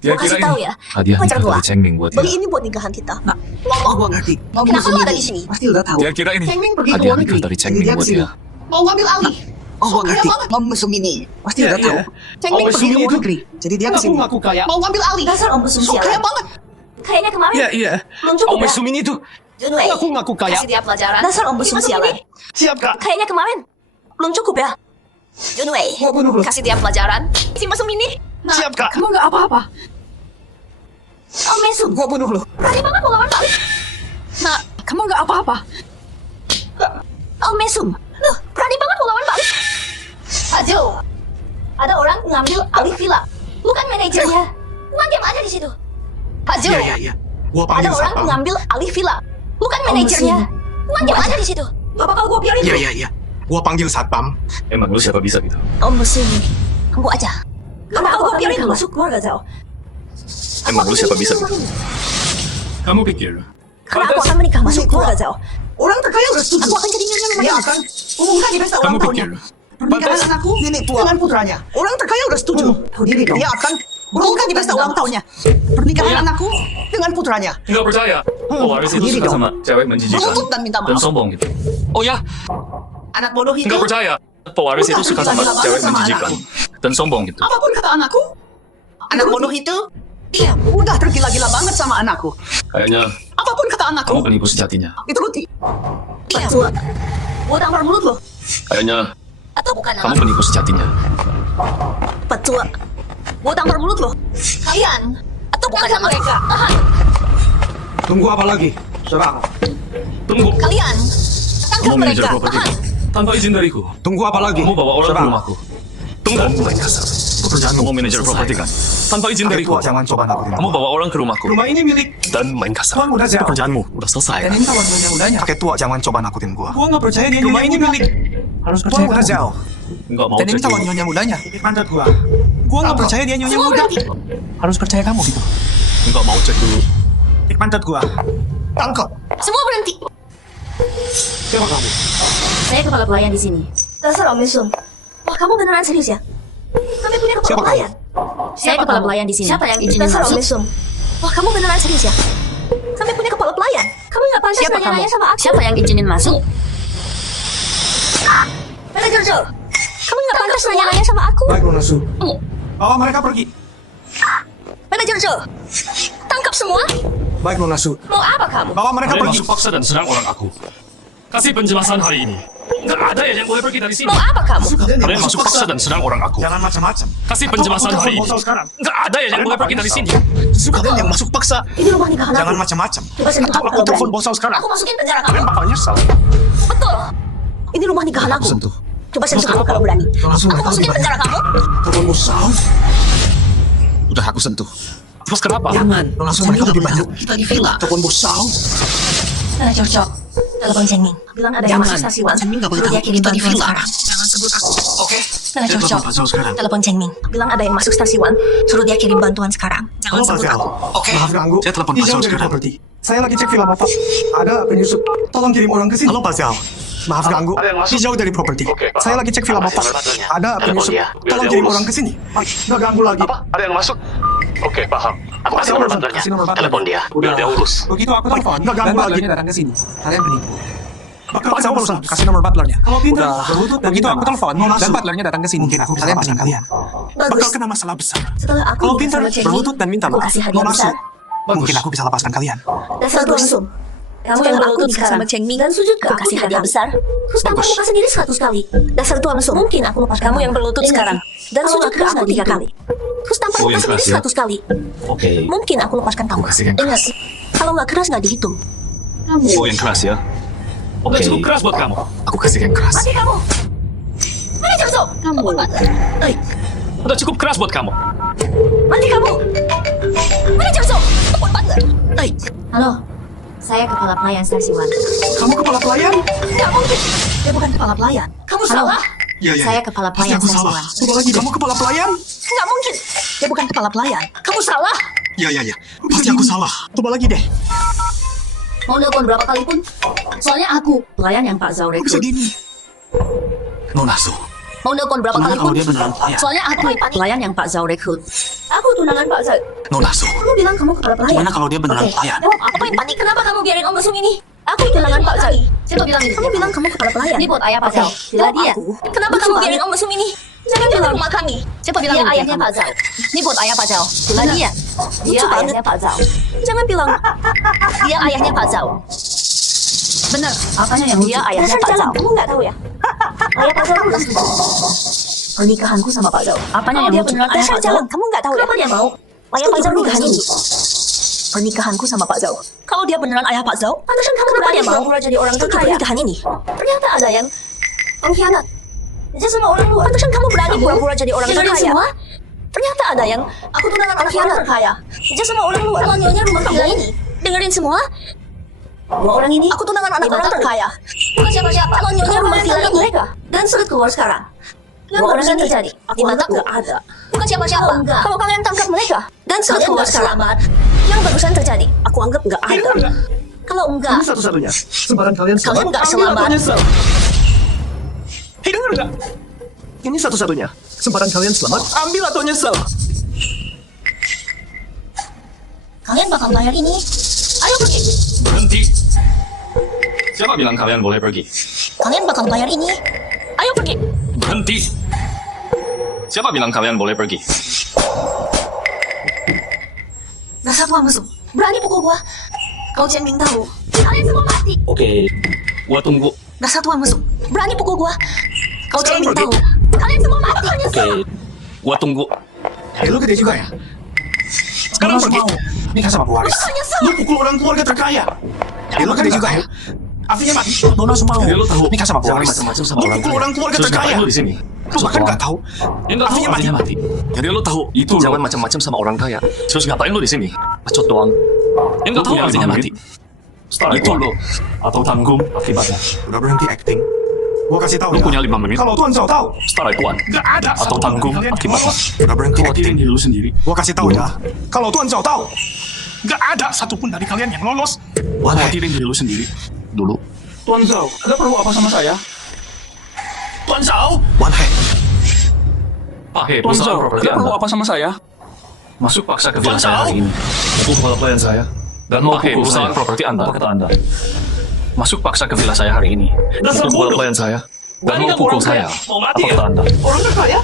Dia Gua kasih kira tahu ini ya. hadiah Pacar nikah gua. dari Cheng Ming buat Beli dia. ini buat nikahan kita. Nah, Gua ngerti. mau Kenapa musuh lu ada ini. di sini? Pasti udah tahu. Dia kira ini Cheng Ming pergi ke hadiah luar nikah negeri. dari Cheng Jadi Ming dia buat kesini. dia. Mau ngambil alih. Oh, gua ngerti. Mau musuh ini. Pasti udah tahu. Cheng Ming Om pergi ke Mesum luar itu. negeri. Jadi dia Aku kesini. ngaku kaya. Mau ngambil alih. Dasar mesum So, kaya sialan. banget. Kayaknya kemarin Iya, iya. belum cukup Om ya? Mesum ini tuh. Junwei. Aku ngaku kaya. Kasih dia pelajaran. Dasar mesum sialan. Siap, Kak. Kayaknya kemarin belum cukup ya? Junwei. Gua bunuh lu. Kasih dia pelajaran. Si mesum ini. Siap, Kak. Kamu nggak apa-apa. Oh mesum. Gua bunuh lu. Berani banget mau lawan balik. Nah, kamu nggak apa-apa. Oh mesum. Loh, berani banget mau lawan balik. Ajo. Ada orang ngambil alih villa. Bukan manajernya. Cuma diam aja di situ. Ajo. Iya, iya, iya. Gua Ada panggil orang satpam. ngambil alih villa. Bukan manajernya. Cuma diam aja di situ. Gak bakal gue biarin. Iya, iya, iya. Gua panggil satpam. Emang lu siapa bisa gitu? Om mesum. Kamu aja. Gak bakal gue biarin masuk keluarga Zhao. Emang lu siapa bisa gitu? Kamu pikir Karena aku akan menikah masuk keluarga Zhao. Orang terkaya udah setuju. Aku akan jadi nyonya rumah Dia ini. akan umumkan di pesta Kamu ulang tahunnya. pikir Pernikahan anakku nenek tua dengan putranya. Orang terkaya udah setuju. Dia akan umumkan di pesta ulang tahunnya. Pernikahan anakku dengan putranya. nggak percaya? Pewaris itu Diri suka dong. sama cewek menjijikan Berlutut dan minta dan maaf. sombong gitu. Oh ya, Anak bodoh itu. nggak percaya? Pewaris itu suka sama Udah, cewek sama menjijikan dan sombong gitu. Apapun kata anakku. Anak bodoh itu. Iya, udah tergila-gila banget sama anakku. Kayaknya Apapun kata anakku. kamu penipu sejatinya. Dituruti. Iya, tua. Gua tampar mulut lo. Kayaknya Atau bukan kamu anak. penipu sejatinya. Petua. Gua tampar mulut lo. Kalian. Atau bukan mereka. Tahan. Tunggu apa lagi? Serang. Tunggu, Kalian. Tangkap kamu manajer mereka. properti Tahan. tanpa izin dariku. Tunggu apa lagi? Kamu bawa orang ke Serang. rumahku. Tunggu, main kasar. Pekerjaanmu kamu manajer properti kan? Tanpa izin dariku. Jangan coba nakutin Kamu bawa orang ke rumahku Rumah ini milik. dan main kasar. Tuan udah siap. Pekerjaanmu udah selesai. Dan ini tawan muda-mudanya. Kakek tua, jangan coba nakutin gua. Gua nggak percaya dia. Rumah ini milik. Harus Tuan percaya udah kamu. jauh. Enggak mau Dan ini cek tawan dulu. nyonya mudanya. Pantat gua. Gua nggak percaya dia nyonya Semua muda. berhenti. Harus percaya kamu gitu. Enggak mau cek dulu. Tik pantat gua. Tangkap. Semua berhenti. Siapa kamu? Saya kepala pelayan di sini. Dasar Om Mesum. Wah, kamu beneran serius ya? Sampai punya kepala Siapa pelayan. Saya kepala pelayan di sini. Siapa yang izinin Dasar masuk? Om Mesum. Wah, kamu beneran serius ya? Sampai punya kepala pelayan. Kamu nggak pantas Siapa nanya-nanya kamu? sama aku. Siapa yang izinin masuk? Manajer Joe. Kamu nggak pantas nanya-nanya sama aku. Baik, Nona Su. Bawa mereka pergi. Manajer Joe. Tangkap semua. Baik, Nona Su. Mau apa kamu? Bawa mereka Kalian pergi. masuk paksa dan serang orang aku. Kasih penjelasan hari ini. Nggak ada ya yang boleh pergi dari sini. Mau apa kamu? Kalian masuk paksa dan serang orang aku. Jangan macam-macam. Kasih penjelasan hari ini. Bosau sekarang. Nggak ada ya yang boleh pergi dari sini. Kalian yang masuk paksa. Ini rumah nikahan Jangan aku. macam-macam. Coba sentuh aku Aku kalau telepon berani. bosau sekarang. Aku masukin penjara kamu. Kalian bakal nyesal. Betul. Ini rumah nikahan aku. Sentuh. Coba sentuh aku kalau berani. Langsung Aku masukin penjara kamu. telepon bosau. Udah aku sentuh. Terus kenapa? Jangan. Langsung mereka lebih banyak. Kita di villa. Telepon bosau. Nah, cocok. Telepon Cengming. Bilang ada yang masuk stasi Wan. Cengming nggak boleh Suruh dia tahu. kirim Kita di bantuan villa. sekarang. Jangan sebut aku. Oke. Nah, cocok. bosau sekarang. Telepon Cengming. Bilang ada yang masuk stasi Wan. Suruh dia kirim bantuan sekarang. Jangan Halo Pak sebut Zal. aku. Oke. Maaf ganggu. Saya telepon Hijau Pak Zal dari sekarang. properti. Saya lagi cek villa Bapak. Ada penyusup. Tolong kirim orang ke sini. Halo Pak Zal. Maaf ganggu. Hijau dari properti. Saya lagi cek villa Bapak. Ada penyusup. Tolong kirim orang ke sini. Nggak ganggu lagi. Ada yang masuk? Oke, paham. Aku kasih nomor butlernya. Kasih nomor butler. Telepon dia, biar dia urus. Begitu aku telepon. Nggak ganggu lagi. datang ke sini. Kalian penipu. Pak Zal barusan kasih nomor butlernya. Kalau pintar, Udah. berlutut begitu aku telepon. Mau Dan masuk. butlernya datang ke sini. Mungkin aku bisa lepaskan kalian. Bagus. Bakal kena masalah besar. Setelah aku Kalau nikah pintar, sama Cengming, berlutut dan minta aku maaf. kasih Mau hadiah besar. masuk. Mungkin aku bisa lepaskan kalian. Dasar tuan sum. Kamu yang berlutut sekarang dan sujud ke aku kasih hadiah besar. Terus tampar muka sendiri 100 kali. Dasar tuan sum. Mungkin aku lepaskan Kamu yang berlutut sekarang dan sujud ke aku 3 kali. Terus tampar Oh, muka yang sendiri keras ya? 100 kali. Oke. Mungkin aku lepaskan kamu. Kasih yang Ingat, kalau nggak keras nggak dihitung. Oh, yang keras ya. Udah Oke. cukup keras buat kamu. Aku kasih yang keras. Mati kamu. Mana Jongso? Kamu. Udah cukup keras buat kamu. Mati kamu. Mana Jongso? Telepon butler. Halo, saya kepala pelayan stasi Wan. Kamu kepala pelayan? Nggak mungkin. Dia bukan kepala pelayan. Kamu salah. Iya, iya. Saya kepala Pasti pelayan aku stasi salah. Wan. Coba lagi, kamu kepala pelayan? Nggak mungkin. Dia bukan kepala pelayan. Kamu salah. Iya, iya, iya. Pasti aku salah. Coba lagi deh. Mau nelpon berapa kali pun. Soalnya aku pelayan yang Pak Zau Bisa rekrut. gini. Nona Su. Mau nelpon berapa Gimana kali kalau pun. dia beneran pelayan? Soalnya aku pelayan yang Pak Zau rekrut. Aku tunangan Pak Zau. Nona Su. Kamu bilang kamu kepala pelayan. Gimana kalau dia beneran Oke, pelayan? jawab apa yang panik? Kenapa kamu biarin Om Mesum ini? Aku tunangan Pak Zau. Siapa bilang ini? Kamu bilang kamu kepala pelayan. Ini buat ayah Pak Zau. Bila dia. Kenapa kamu biarin Om Mesum ini? Jangan bilang rumah kami. Siapa bilang dia ayahnya Pak Zau? Ini buat ayah Pak Zau. Bila dia. Dia ayahnya Pak Zau. Jangan bilang dia ayahnya Pak Zau. Benar, apanya yang dia ayahnya Pak Zau? Kamu nggak tahu ya? Ayah Pak Zau udah setuju pernikahanku sama Pak Zau. Apanya yang dia beneran ayah Pak Zau? Kamu nggak tahu ya? Kenapa dia mau? Ayah Pak Zau nikahan ini. Pernikahanku sama Pak Zau. Kalau dia beneran ayah Pak Zau, pantesan kamu kenapa dia mau jadi orang terkaya? Pernikahan ini. Ternyata ada yang pengkhianat. Dia sama orang luar. Pantesan kamu berani pura-pura jadi orang terkaya. Semua? Ternyata ada yang aku tunangan anak orang terkaya. Dia sama orang luar. Nyonya rumah tangga ini. Dengerin semua. Dua orang ini, aku tunangan anak orang terkaya. Bukan siapa-siapa. Nyonya rumah tangga ini mereka. Dan sudah keluar sekarang. Dua orang ini terjadi. Di mataku ada. Bukan siapa-siapa. Kalau kalian tangkap mereka dan sudah keluar sekarang. Yang barusan terjadi, aku anggap nggak ada. Kalau enggak, Ini satu-satunya. Sembaran kalian selamat. kalian nggak Ambil selamat. atau nyesel. Hei, denger nggak? Ini satu-satunya. Sembaran kalian selamat. Ambil atau nyesel. Kalian bakal bayar ini. Ayo pergi. Berhenti. Siapa bilang kalian boleh pergi? Kalian bakal bayar ini. Ayo pergi. Berhenti. Siapa bilang kalian boleh pergi? Dasar tua mesum. Berani pukul gua. Kau Cengming tahu. Kalian semua mati. Oke. Gua tunggu. Dasar tua mesum. Berani pukul gua. Kau Sekarang Cengming pergi. tahu. Kalian semua mati. Oke. Gua tunggu. Lu gede juga ya? Sekarang Nona pergi. mau. Nikah sama pewaris. Nona nyesel. Lu pukul orang keluarga terkaya. Lu gede juga ya? Afinya mati. Nona mau. Jadi lu tahu. Nikah sama pewaris. Macam-macam sama Lu orang pukul kaya. orang keluarga Terus terkaya. ngapain lu di sini? Lu bahkan nggak tahu. Ya nggak tahu Artinya artinya mati. Jadi lu tahu itu Jangan loh. macam-macam sama orang kaya. Terus ngapain lu di sini? Bacot doang. Ya nggak tahu punya artinya 5 mati. Start Itu lo. Atau tanggung akibatnya. Udah berhenti acting. Gua kasih tahu Lu ya. punya 5 menit. Kalau Tuan Zhao tahu, Start Tuan. nggak ada. Atau tanggung akibatnya. Udah berhenti Khawatirin acting. diri lu sendiri. Gua kasih tahu ya. Kalau Tuan Zhao tahu, nggak ada satupun dari kalian yang lolos. Khawatirin diri lu sendiri. Dulu. Tuan Zhao, ada perlu apa sama saya? Tuan Zhao, Pakai Tuan perusahaan Zhao, properti ada perlu Anda. apa sama saya? Masuk paksa ke villa Tuan saya Zhao. hari ini. Itu kepala pelayan saya. Dan mau pakai perusahaan properti Anda. Apa kata Anda? Masuk paksa ke villa saya hari ini. Dasar Itu kepala bodoh. pelayan saya. Dan Berani mau kamu pukul orang kaya? saya. Mau mati Apa ya? kata Anda? Orang terkaya?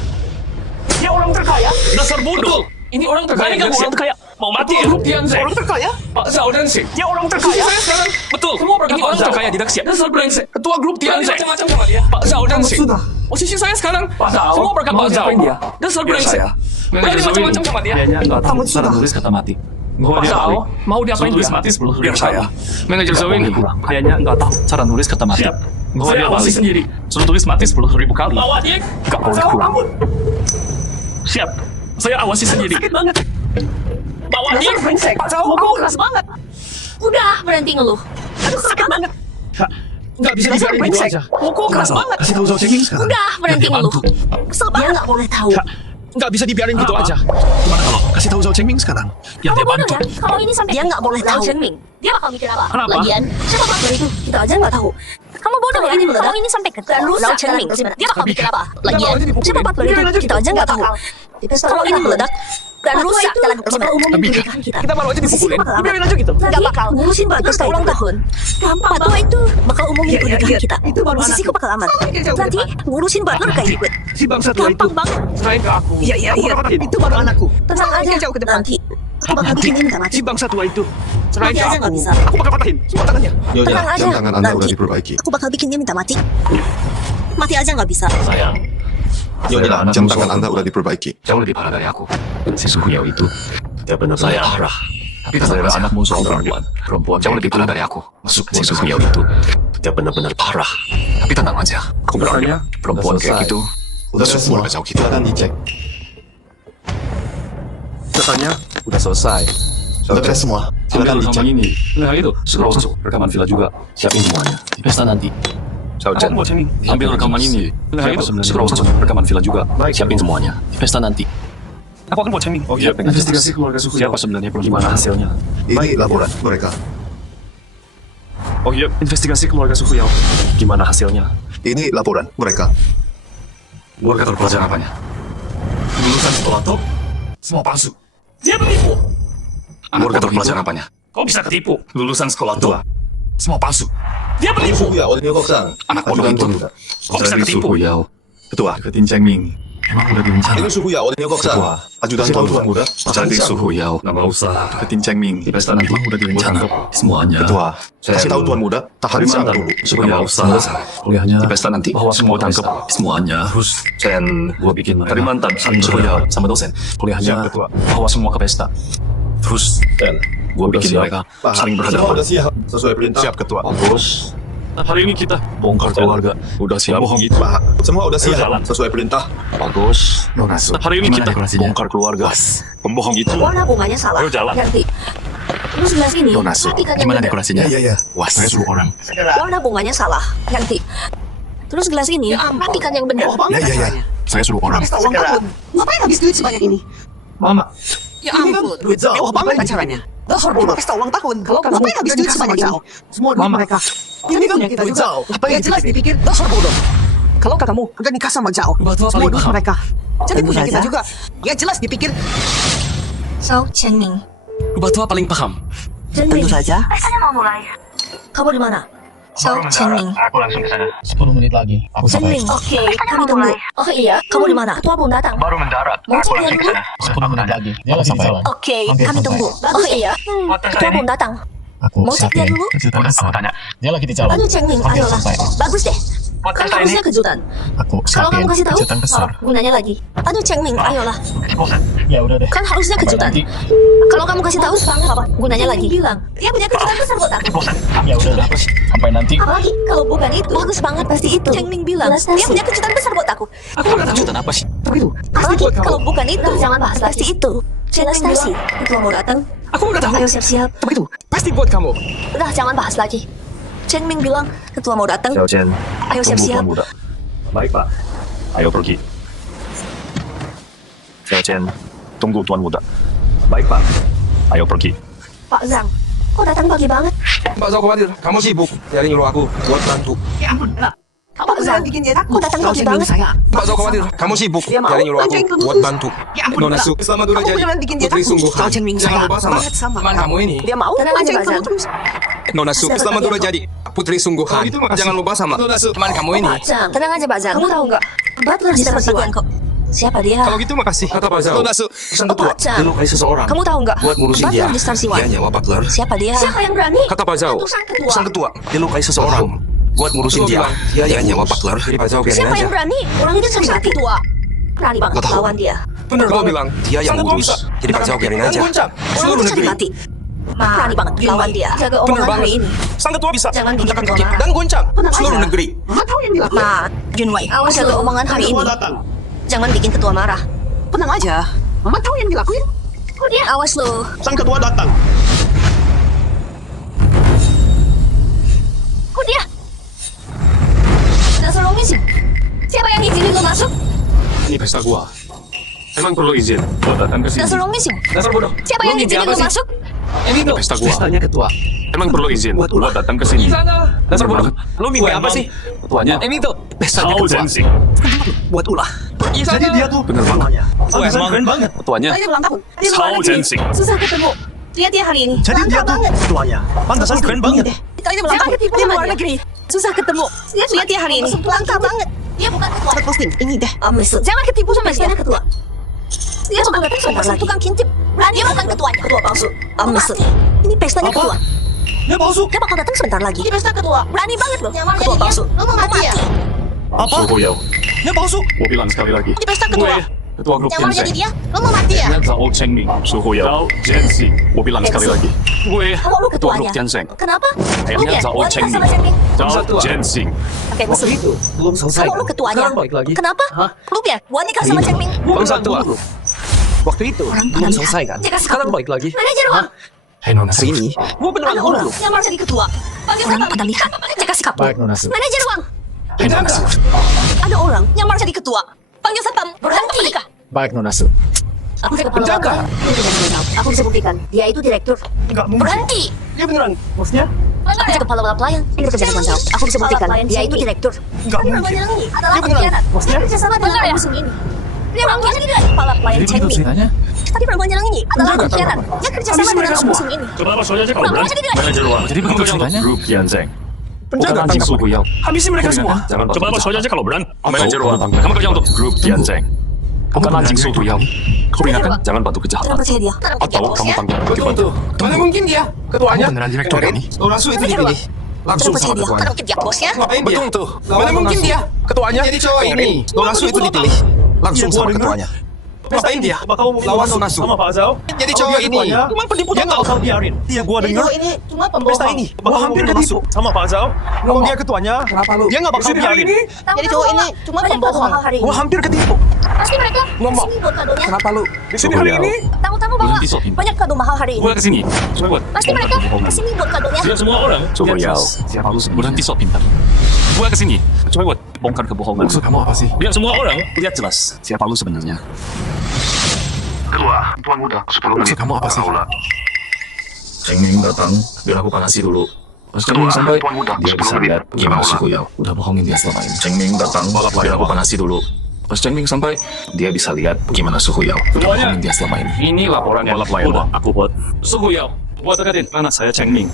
Dia orang terkaya? Dasar bodoh. Ini orang terkaya. Berani kamu orang terkaya? Mau mati ya? Grup Tianze. Orang terkaya? Pak Zhao dan Sing. Dia orang Posisi terkaya. saya sekarang betul. Semua berkata orang terkaya tidak siap. Dasar brengsek. Ketua grup Berani Tianze. macam-macam sama dia. Pak Zhao dan Sing. Sudah. Posisi saya sekarang Pak Zhao, semua berkata mau Pak Zhao. diapain dia? Dasar Biar brengsek. saya. Berani macam-macam sama dia. Dianya nggak tahu. Kamu sudah. Tulis kata mati. Pak Zhao mau diapain Tulis dia? mati sebelum Biar saya. Manajer Zhao ini. Kayaknya nggak tahu. Cara nulis kata mati. Siap. Bawa Saya dia awasi balik. sendiri. Suruh tulis mati 10.000 kali. Bawa dia. Gak boleh kurang. Siap. Saya awasi sendiri. Sakit banget. Bawa dia. Dasar brengsek. Pak Zhao, kamu keras banget. Udah, berhenti ngeluh. Aduh, sakit banget. Nggak bisa Dasar dibiarin gitu brengsek. aja. Pukul keras banget. Kasih tahu Zhao Chengming sekarang. Udah, berhenti ngeluh. Kesel banget. Dia nggak boleh tahu. Nggak bisa dibiarin gitu aja. Gimana kalau kasih tahu Zhao Chengming sekarang? Yang dia Kamu bodoh bantu. ya? Kalau ini sampai dia nggak boleh tahu. Chengming, dia bakal mikir apa? Kenapa? Lagian, siapa faktor itu? Kita aja nggak tahu. Kamu bodoh ya? Kalau ini sampai ke Zhao Chengming, dia bakal mikir apa? Lagian, siapa faktor itu? Kita aja nggak tahu. Kalau ini meledak dan rusak dalam umum pernikahan kita. Kita baru aja dipukulin. Dibiarin aja gitu. Nggak bakal ngurusin pesta ulang tahun. Patua itu bakal umumin pernikahan kita. Itu baru Posisiku bakal aman. Nanti ngurusin partner kayak gitu. Si bangsa tua itu. Gampang banget. Serahin ke aku. Iya. Itu baru anakku. Tenang aja. Jauh ke depan. Nanti aku bakal bikin dia minta mati. Si bangsa tua itu. Serahin Mati ke aja aku. nggak bisa. Aku bakal patahin semua tangannya. Tenang aja. jam tangan Anda udah Nanti diperbaiki. aku bakal bikin dia minta mati. Mati aja nggak bisa. Sayang. Nyonya, jam tangan Anda udah diperbaiki. Jauh lebih parah dari aku. Si Suhuyao itu. Dia benar-benar parah. Tapi ternyata anakmu seorang perempuan. Perempuan jauh lebih parah dari aku. Si Suhuyao itu. Dia benar-benar parah. Tapi tenang aja. Aku berani. Perempuan kayak gitu. Udah semua kacau kita. Silakan dicek. Katanya udah selesai. Sudah beres semua. Silakan dicek. ini. Nah itu. Segera langsung. Rekaman villa juga. Siapin semuanya. Di pesta nanti. Zhao Chen. Ambil rekaman ini. Nah itu. Segera langsung. Rekaman villa juga. Siapin semuanya. Di pesta nanti. Aku akan buat Chengming. Oh iya, investigasi keluarga suku. Siapa sebenarnya gimana hasilnya? Ini laporan mereka. Oh iya, investigasi keluarga suku ya. Gimana hasilnya? Ini laporan mereka. Keluarga terpelajar apanya? Lulusan sekolah top, semua palsu. Dia penipu. Keluarga terpelajar apanya? Kau bisa ketipu. Lulusan sekolah top, semua palsu. Dia penipu. Ya, oleh Nyokoksan. Anak bodoh itu. Kau bisa ketipu. Yao. Ketua. Ketin Chengming. Emang udah direncana. Ini suhu ya, oleh Nyokoksan. Ajudan tuan muda. Jadi suhu Yao. Nggak mau usah. Ketin Chengming. Di pesta nanti udah direncana. Semuanya. Ketua, kasih tahu tuan muda, tahan siang dulu. Supaya nggak usah. Kuliahnya. Di pesta nanti. Bahwa semua tangkap semuanya. Terus Chen, gua bikin dari mantan saling berkuliah sama dosen. Kuliahnya. Siap, Ketua. Bawa semua ke pesta. Terus Chen, gua bikin mereka saling Semua berhadapan. udah siap. Sesuai perintah. Siap, Ketua. Bagus. Hari ini kita bongkar keluarga. Udah siap. Bohong itu. Semua udah siap. Sesuai perintah. Bagus. Hari ini kita bongkar keluarga. Pembohong itu. Warna bunganya salah. Ayo jalan. Ganti. Terus gelas ini. perhatikan yang benar. dekorasinya? Iya. Was. Saya suruh orang. Warna bunganya salah. Ganti. Terus gelas ini. Perhatikan yang benar. Iya. Saya suruh orang. Pesta ulang tahun. Ngapain habis duit sebanyak ini? Mama, Ya ampun. Duit mewah banget acaranya. Dasar bodoh pesta ulang tahun. Kalau ngapain habis duit sebanyak ini? Semua duit mereka. Ini punya kita juga. Ya jelas dipikir dasar bodoh. Kalau kamu udah nikah sama Zhao, semua duit mereka. Jadi punya kita juga. Ya jelas dipikir. Zhao Chengming. Rubah tua paling paham. Tentu saja. Pestanya mau mulai. Kamu di mana? Zhao Chengming. Aku langsung ke sana. 10 menit lagi. Aku Chengming. Oke, kami tunggu. Oh iya, kamu di mana? Ketua belum datang. Baru mendarat. Mau Aku cek dia langsung ke dulu? sana. 10 menit lagi. Dia lagi sampai. Oke, kami tunggu. Oh iya, ketua belum datang. Aku Mau cek dia dulu? kejutan besar. Aku tanya. Dia lagi di jalan. Aduh Chengming, Hampir ayolah. selesai. Bagus deh. Buat Kan pesta ini. harusnya kejutan. Aku Kalau kamu siapin kasih tahu, kejutan besar. gunanya lagi. Aduh Chengming, ayolah. Bosan. Ya udah deh. Kan harusnya kejutan. Nanti. Kalau kamu kasih tahu, apa? Gunanya lagi. Bilang, dia punya kejutan besar buat aku. Bosan. Ya udah deh. Sampai nanti. Apalagi kalau bukan itu. Bagus banget pasti itu. Chengming bilang, dia punya kejutan besar buat aku. Aku nggak tahu. Kejutan apa sih? Tapi itu Apalagi kalau bukan itu. Jangan bahas pasti itu. Jelas Darcy, ketua mau datang. aku nggak tahu. Ayo siap-siap. Tapi itu pasti buat kamu. Udah, jangan bahas lagi. Chengming bilang, ketua mau datang. Xiao Chen. Ayo siap-siap. Tunggu, Tuan Muda. Baik, Pak. Ayo pergi. Xiao Chen, tunggu Tuan Muda. Baik, Pak. Ayo pergi. Pak Zhang, kok datang pagi banget? Mbak Zhao khawatir, kamu sibuk. Jadi nyuruh aku buat bantu. Ya ampun. Pak Zhang, bikin dia kok datang pagi banget? Mbak Zhao khawatir, kamu sibuk. Dia mau Jadi nyuruh aku anjing terus. buat bantu. Ya ampun. Nona Su, selamat udah Kamu jadi beneran bikin dia putri takut. sungguhan. Zhao Chengming Jangan sayang lupa sama banget sama teman kamu ini. Dia mau Tenang aja, anjing Pak kamu Zhang. terus. Nona Su, Saya selamat berhati udah apa? jadi putri sungguhan. Jangan lupa sama teman kamu ini. Pak Zhang, tenang aja Pak Zhang. Kamu tahu nggak? Butler bisa pergi kok. Siapa dia? Kalau gitu makasih. Kata Pak Zhao. Pesan ketua. Pak-chan. Dilukai seseorang. Kamu tahu nggak? Buat ngurusin Butler dia. di Star Siwan. Dia nyawa butler. Siapa dia? Siapa yang berani? Kata Pak Zhao. Utusan ketua. Pesan ketua. Dilukai seseorang. Buat ngurusin dia. Dia nyawa butler. Jadi Pak Zhao biarin Siapa aja. yang berani? Orang itu sakit hati. Ketua. Berani banget Nggak tahu. lawan dia. Bener lo bilang. Dia yang ngurus. Jadi Pak Zhao biarin aja. Orang itu sakit hati. Berani banget lawan dia. Jaga omongan hari ini. Sang ketua bisa. Jangan bikin Tekan ketua kaki marah. dan goncang Tenang seluruh aja. negeri. Ma, Junwei, awas jaga omongan hari ini. Jangan bikin ketua marah. Tenang aja. Mama tahu yang dilakuin. Kok dia? Awas lo. Sang ketua datang. Kok dia? Dasar lo misi. Siapa yang izinin lo masuk? Ini pesta gua. Emang perlu izin buat datang ke sini? Dasar lo misi. Dasar bodoh. Siapa yang izinin lo masuk? Ini tuh. Pesta gua. Pestanya ketua. Emang perlu izin buat datang ke sini? Dasar bodoh. Lo mimpi apa sih? Ketuanya. Ini tuh. Pestanya Cao ketua. Zhensing. Buat ulah. Jadi dia tuh Bener banget. emang keren banget. Ketuanya. Tadi ulang tahun. Di luar Cao negeri. Zhensing. Susah ketemu. Lihat dia hari ini. Jadi dia tuh banget. ketuanya. Pantasan keren banget. Tadi ulang tahun. Di luar negeri. Susah ketemu. Lihat dia hari ini. Langka banget. Dia bukan ketua. Cepat posting. Ini deh. Jangan ketipu sama dia. Ketua. Dia cuma datang sebentar lagi. Tukang kintip. Dia bukan ketuanya. Ketua palsu. Ini pestanya Apa? ketua. Dia palsu. Dia bakal datang sebentar lagi. Ini pesta ketua. Berani banget loh. Ketua palsu. Lo mau mati ya? Apa? Suhu Yao. Dia palsu. Gua bilang sekali lagi. Ini pesta ketua. Ketua grup Yang mau jadi Tianzeng. dia? Lo mau mati ya? Dia Zhao Chengming. Suhu Yao. Zhao Zhensing. Gua bilang sekali lagi. Gue Kalau lu ketua grup ketuanya. Tianzeng. Kenapa? Kayaknya Lihat, Zhao gua nikah Chengming. sama Chengming. Zhao Zhensing. Oke, musuh. Itu belum selesai. Kalau lu ketuanya. Sekarang balik lagi. Kenapa? Lu biar gua nikah sama Chengming. Bangsa tua. Waktu itu belum selesai kan? Dia kasih Sekarang kamu. balik lagi. Manajer uang. Hei Nona Hari ini gua beneran Ada orang ngurus. yang mau jadi ketua. Orang pada lihat. Cek kasih kamu. Baik, Nona Su. Manajer uang. Hei Nona Su. Ada orang yang mau jadi ketua. Panggil satpam. Berhenti menikah. Baik, Nona Su. Aku bisa Penjaga. Aku bisa buktikan. Dia itu direktur. Enggak mungkin. Berhenti. Dia beneran. Maksudnya? Aku bisa kepala pelayan. Ini kerja dengan jauh. Aku bisa buktikan. Dia itu direktur. Enggak Tadi mungkin. adalah Dia beneran. pengkhianat. Maksudnya? Dia kerjasama dengan orang musuh ini. Dia mungkin jadi kepala pelayan Jadi begitu Chengming. ceritanya? Tadi perempuan jalan ini adalah pengkhianat. Dia kerjasama dengan orang musuh ini. Kenapa soalnya aja kalau Kenapa berani? jadi dia? Manajer uang. Jadi begitu ceritanya? Grup Tianzeng. Penjaga Bukan tangkap Suhu Yao. Habisin mereka semua. Jangan coba apa soalnya aja kalau berani. Manajer uang. Kamu kerja untuk grup Tianzeng. Bukan anjing Suhu Yao. Kau ingatkan jangan bantu Jangan kejahatan. percaya dia. Atau kamu panggil Betul. Mana mungkin dia? Ketuanya? beneran direktur ini? Langsung itu dipilih. Langsung Jangan percaya sama dia. ketuanya. Karena mungkin dia bosnya. Ngapain dia? Betul tuh. Mana mungkin dia? Ketuanya? Jadi cowok ini. Langsung itu dipilih. Langsung Iya, gua sama denger. ketuanya. Ngapain dia? Bakal mau Lawan Nona Su. sama Pak Zhao. Jadi cowok ini. Cuma penipu dia nggak bakal biarin. Iya, gua Jadi denger. cowok ini cuma Pesta pembohong. ini bakal hampir ketipu sama Pak Zhao. Kalau dia ketuanya, Kenapa lu? dia nggak bakal biarin. Jadi cowok ini cuma pembohong. Gua hampir ketipu. Pasti mereka Ngomong. kesini buat kadonya. Kenapa lu? Di sini hari ini. Tamu-tamu bawa Berhenti, Sophie. banyak kado mahal hari ini. Gue kesini. Coba buat. Pasti mereka kesini buat kadonya. Tidak semua orang. Coba Yao. Siapa lu? Berhenti sok pintar. Gue kesini. Coba buat bongkar kebohongan. Maksud kamu apa sih? Biar semua orang lihat jelas siapa lu sebenarnya. Ketua, Tuan Muda, 10 menit. Maksud kamu apa sih? Aula. Cengming datang, biar aku panasi dulu. Pas Cengming sampai, Tuan Muda, dia 10 bisa menit. lihat gimana Aula. Suhu Yao udah bohongin dia selama ini. Cengming datang, biar aku panasi dulu. Pas Cengming sampai, dia bisa lihat gimana Suhu Yao udah Semuanya. bohongin dia selama ini. Ini laporan yang udah aku buat. Suhu Yao, buat deketin anak saya Chengming.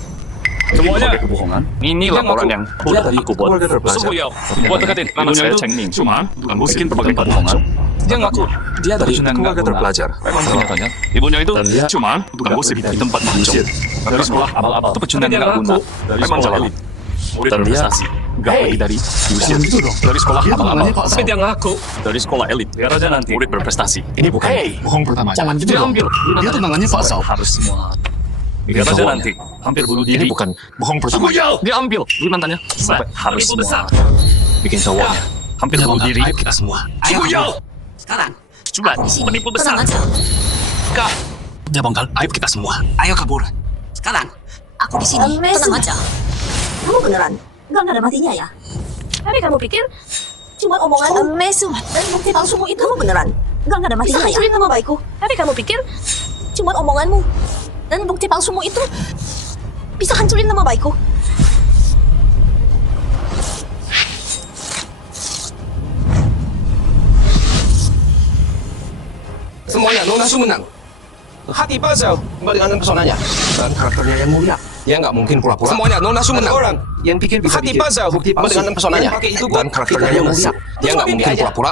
Semuanya kebohongan. Ini laporan yang udah aku buat. Suhu Yao, buat deketin anak saya Chengming. Cuma bukan bikin berbagai kebohongan. Dia ngaku dia dari keluarga terpelajar. Memang kenyataannya ibunya itu cuma bukan gosip di tempat mancung. Dari sekolah abal-abal itu pecundang yang nggak guna. Memang elit. Murid berprestasi. Gak lebih dari diusir. Dari sekolah abal-abal. Tapi dia ngaku dari sekolah elit. Biar aja nanti murid berprestasi. Ini bukan bohong pertama. Jangan gitu dong. Diambil. Dia tunangannya Pak Zhao. Harus semua. Biar aja nanti hampir bunuh Ini diri. bukan bohong pertama. Dia ambil duit mantannya. Sampai harus semua. Bikin cowoknya hampir Dia bunuh bongkar diri. aib kita semua. Sekarang. Cuma penipu besar. Tenang aja. Kak. Dia bongkar aib kita semua. Ayo kabur. Sekarang. Aku di sini. Tenang aja. Kamu beneran? Enggak ada matinya ya? Tapi kamu pikir cuma omongan Mesu dan bukti palsumu itu kamu beneran? Enggak ada matinya ya? Hancurin nama baikku. Tapi kamu pikir cuma omonganmu dan bukti palsumu itu bisa hancurin nama baikku? Semuanya Nona Su menang. Hati Pak Zhao kembali dengan pesonanya dan karakternya yang mulia. Dia nggak mungkin pura-pura. Semuanya Nona Su menang. Orang Yang pikir bisa Hati bikin. Pazal Bukti palsu. mendengarkan pesonanya Yang pakai itu dan karakternya yang mulia. Dia nggak mungkin pura-pura.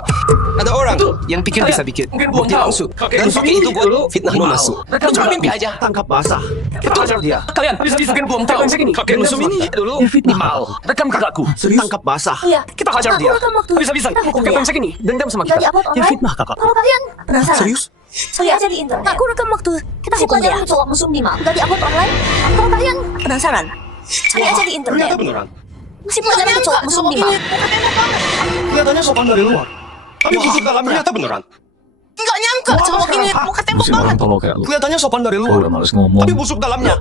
Ada orang yang pikir bisa bikin. mungkin Bukti tahu. palsu. Dan pakai itu buat fitnah Nona Su. Mereka cuma mimpi aja. Tangkap basah. Kita hajar dia. Kalian mungkin belum tahu. Kakek musuh ini dulu Fitnah. rekam kakakku. Tangkap basah. Iya. Kita hajar dia. Aku rekam waktu Bisa-bisa. kita hukum Kakek dia. brengsek ini dendam sama Jadi kita. upload Dia online. fitnah kakak. Kalau kalian penasaran, Serius? saya aja di internet. Aku rekam waktu kita hukum dia. Cowok musuh Bima. Udah di upload online. Kalau kalian penasaran, saya aja di internet. Ternyata beneran. Masih pelajaran cowok musuh Bima. Kelihatannya sopan dari luar. Tapi busuk dalamnya. Ternyata beneran. Nggak nyangka cowok ini muka tembok Musim banget. orang tolol kayak lu. Kelihatannya sopan dari Gua luar. udah males ngomong. Tapi busuk dalamnya.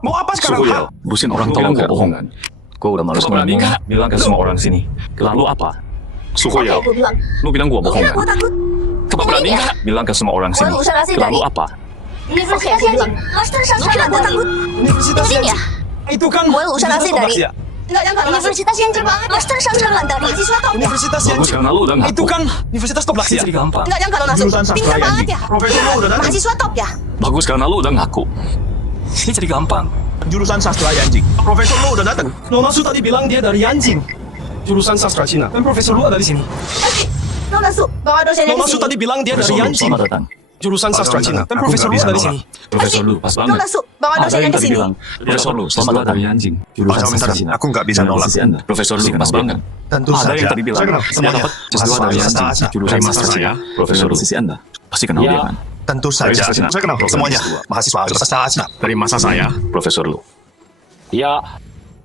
Mau apa sekarang? Suku Ha? ya, busin orang tolol kayak bohong kan. Gua udah males Berani ngomong. nggak? Bilang ke semua orang sini. Gelang lu apa? Suku ya. Aku bilang, Lu bilang gua bohong iya, kan? aku takut. Coba berani Ini nggak? Bilang ke semua orang sini. Gua usaha kasih Gelang lu dari- apa? Universitas yang bilang, Master Sastra aku takut. Universitas Ini yang ya. itu kan Gua usaha kasih dari ya? Nggak nyangka Universitas yang banget. Master Sastra Gandari. Mahasiswa top ya. Universitas yang Bagus karena lu udah ngaku. itu kan Universitas Toblak ya? Jadi gampang. Nggak nyangka lo langsung. Jurusan sastra Pintar yang banget ya. Profesor lu udah datang. Mahasiswa top ya. Bagus karena lu udah ngaku. Ini jadi gampang. Jurusan sastra ya anjing. Profesor lu udah datang. Nona Su tadi bilang dia dari Yanjing. Jurusan sastra Cina. Dan profesor lu ada di sini. Nona Su, bawa dosennya Nona di Su sini. tadi bilang dia dari Profesor lu, Yanjing. selamat datang. Jurusan sastra Cina. Dan Aku profesor nggak lu bisa ada di nolak. sini. Profesor lu, pas banget. Nona Su, bawa Ada dosennya yang di tadi sini. bilang, Profesor lu, selamat datang. Anjing. Jurusan Jangan sastra bentar. Cina. Aku nggak bisa Kenal nolak. sisi Anda. Profesor lu, pas banget. Tentu Ada saja. yang tadi bilang, Saya kenal dia semuanya. dapat S2 dari Mahasiswa Yanjing. sastra. Jurusan Terima sastra kasih Cina. ya. Profesor lu, sisi Anda. Pasti kenal Ya. dia kan? Tentu saja. Dari Cina. Saya kenal semuanya. Mahasiswa sastra Cina. Dari masa saya. Profesor lu. Ya.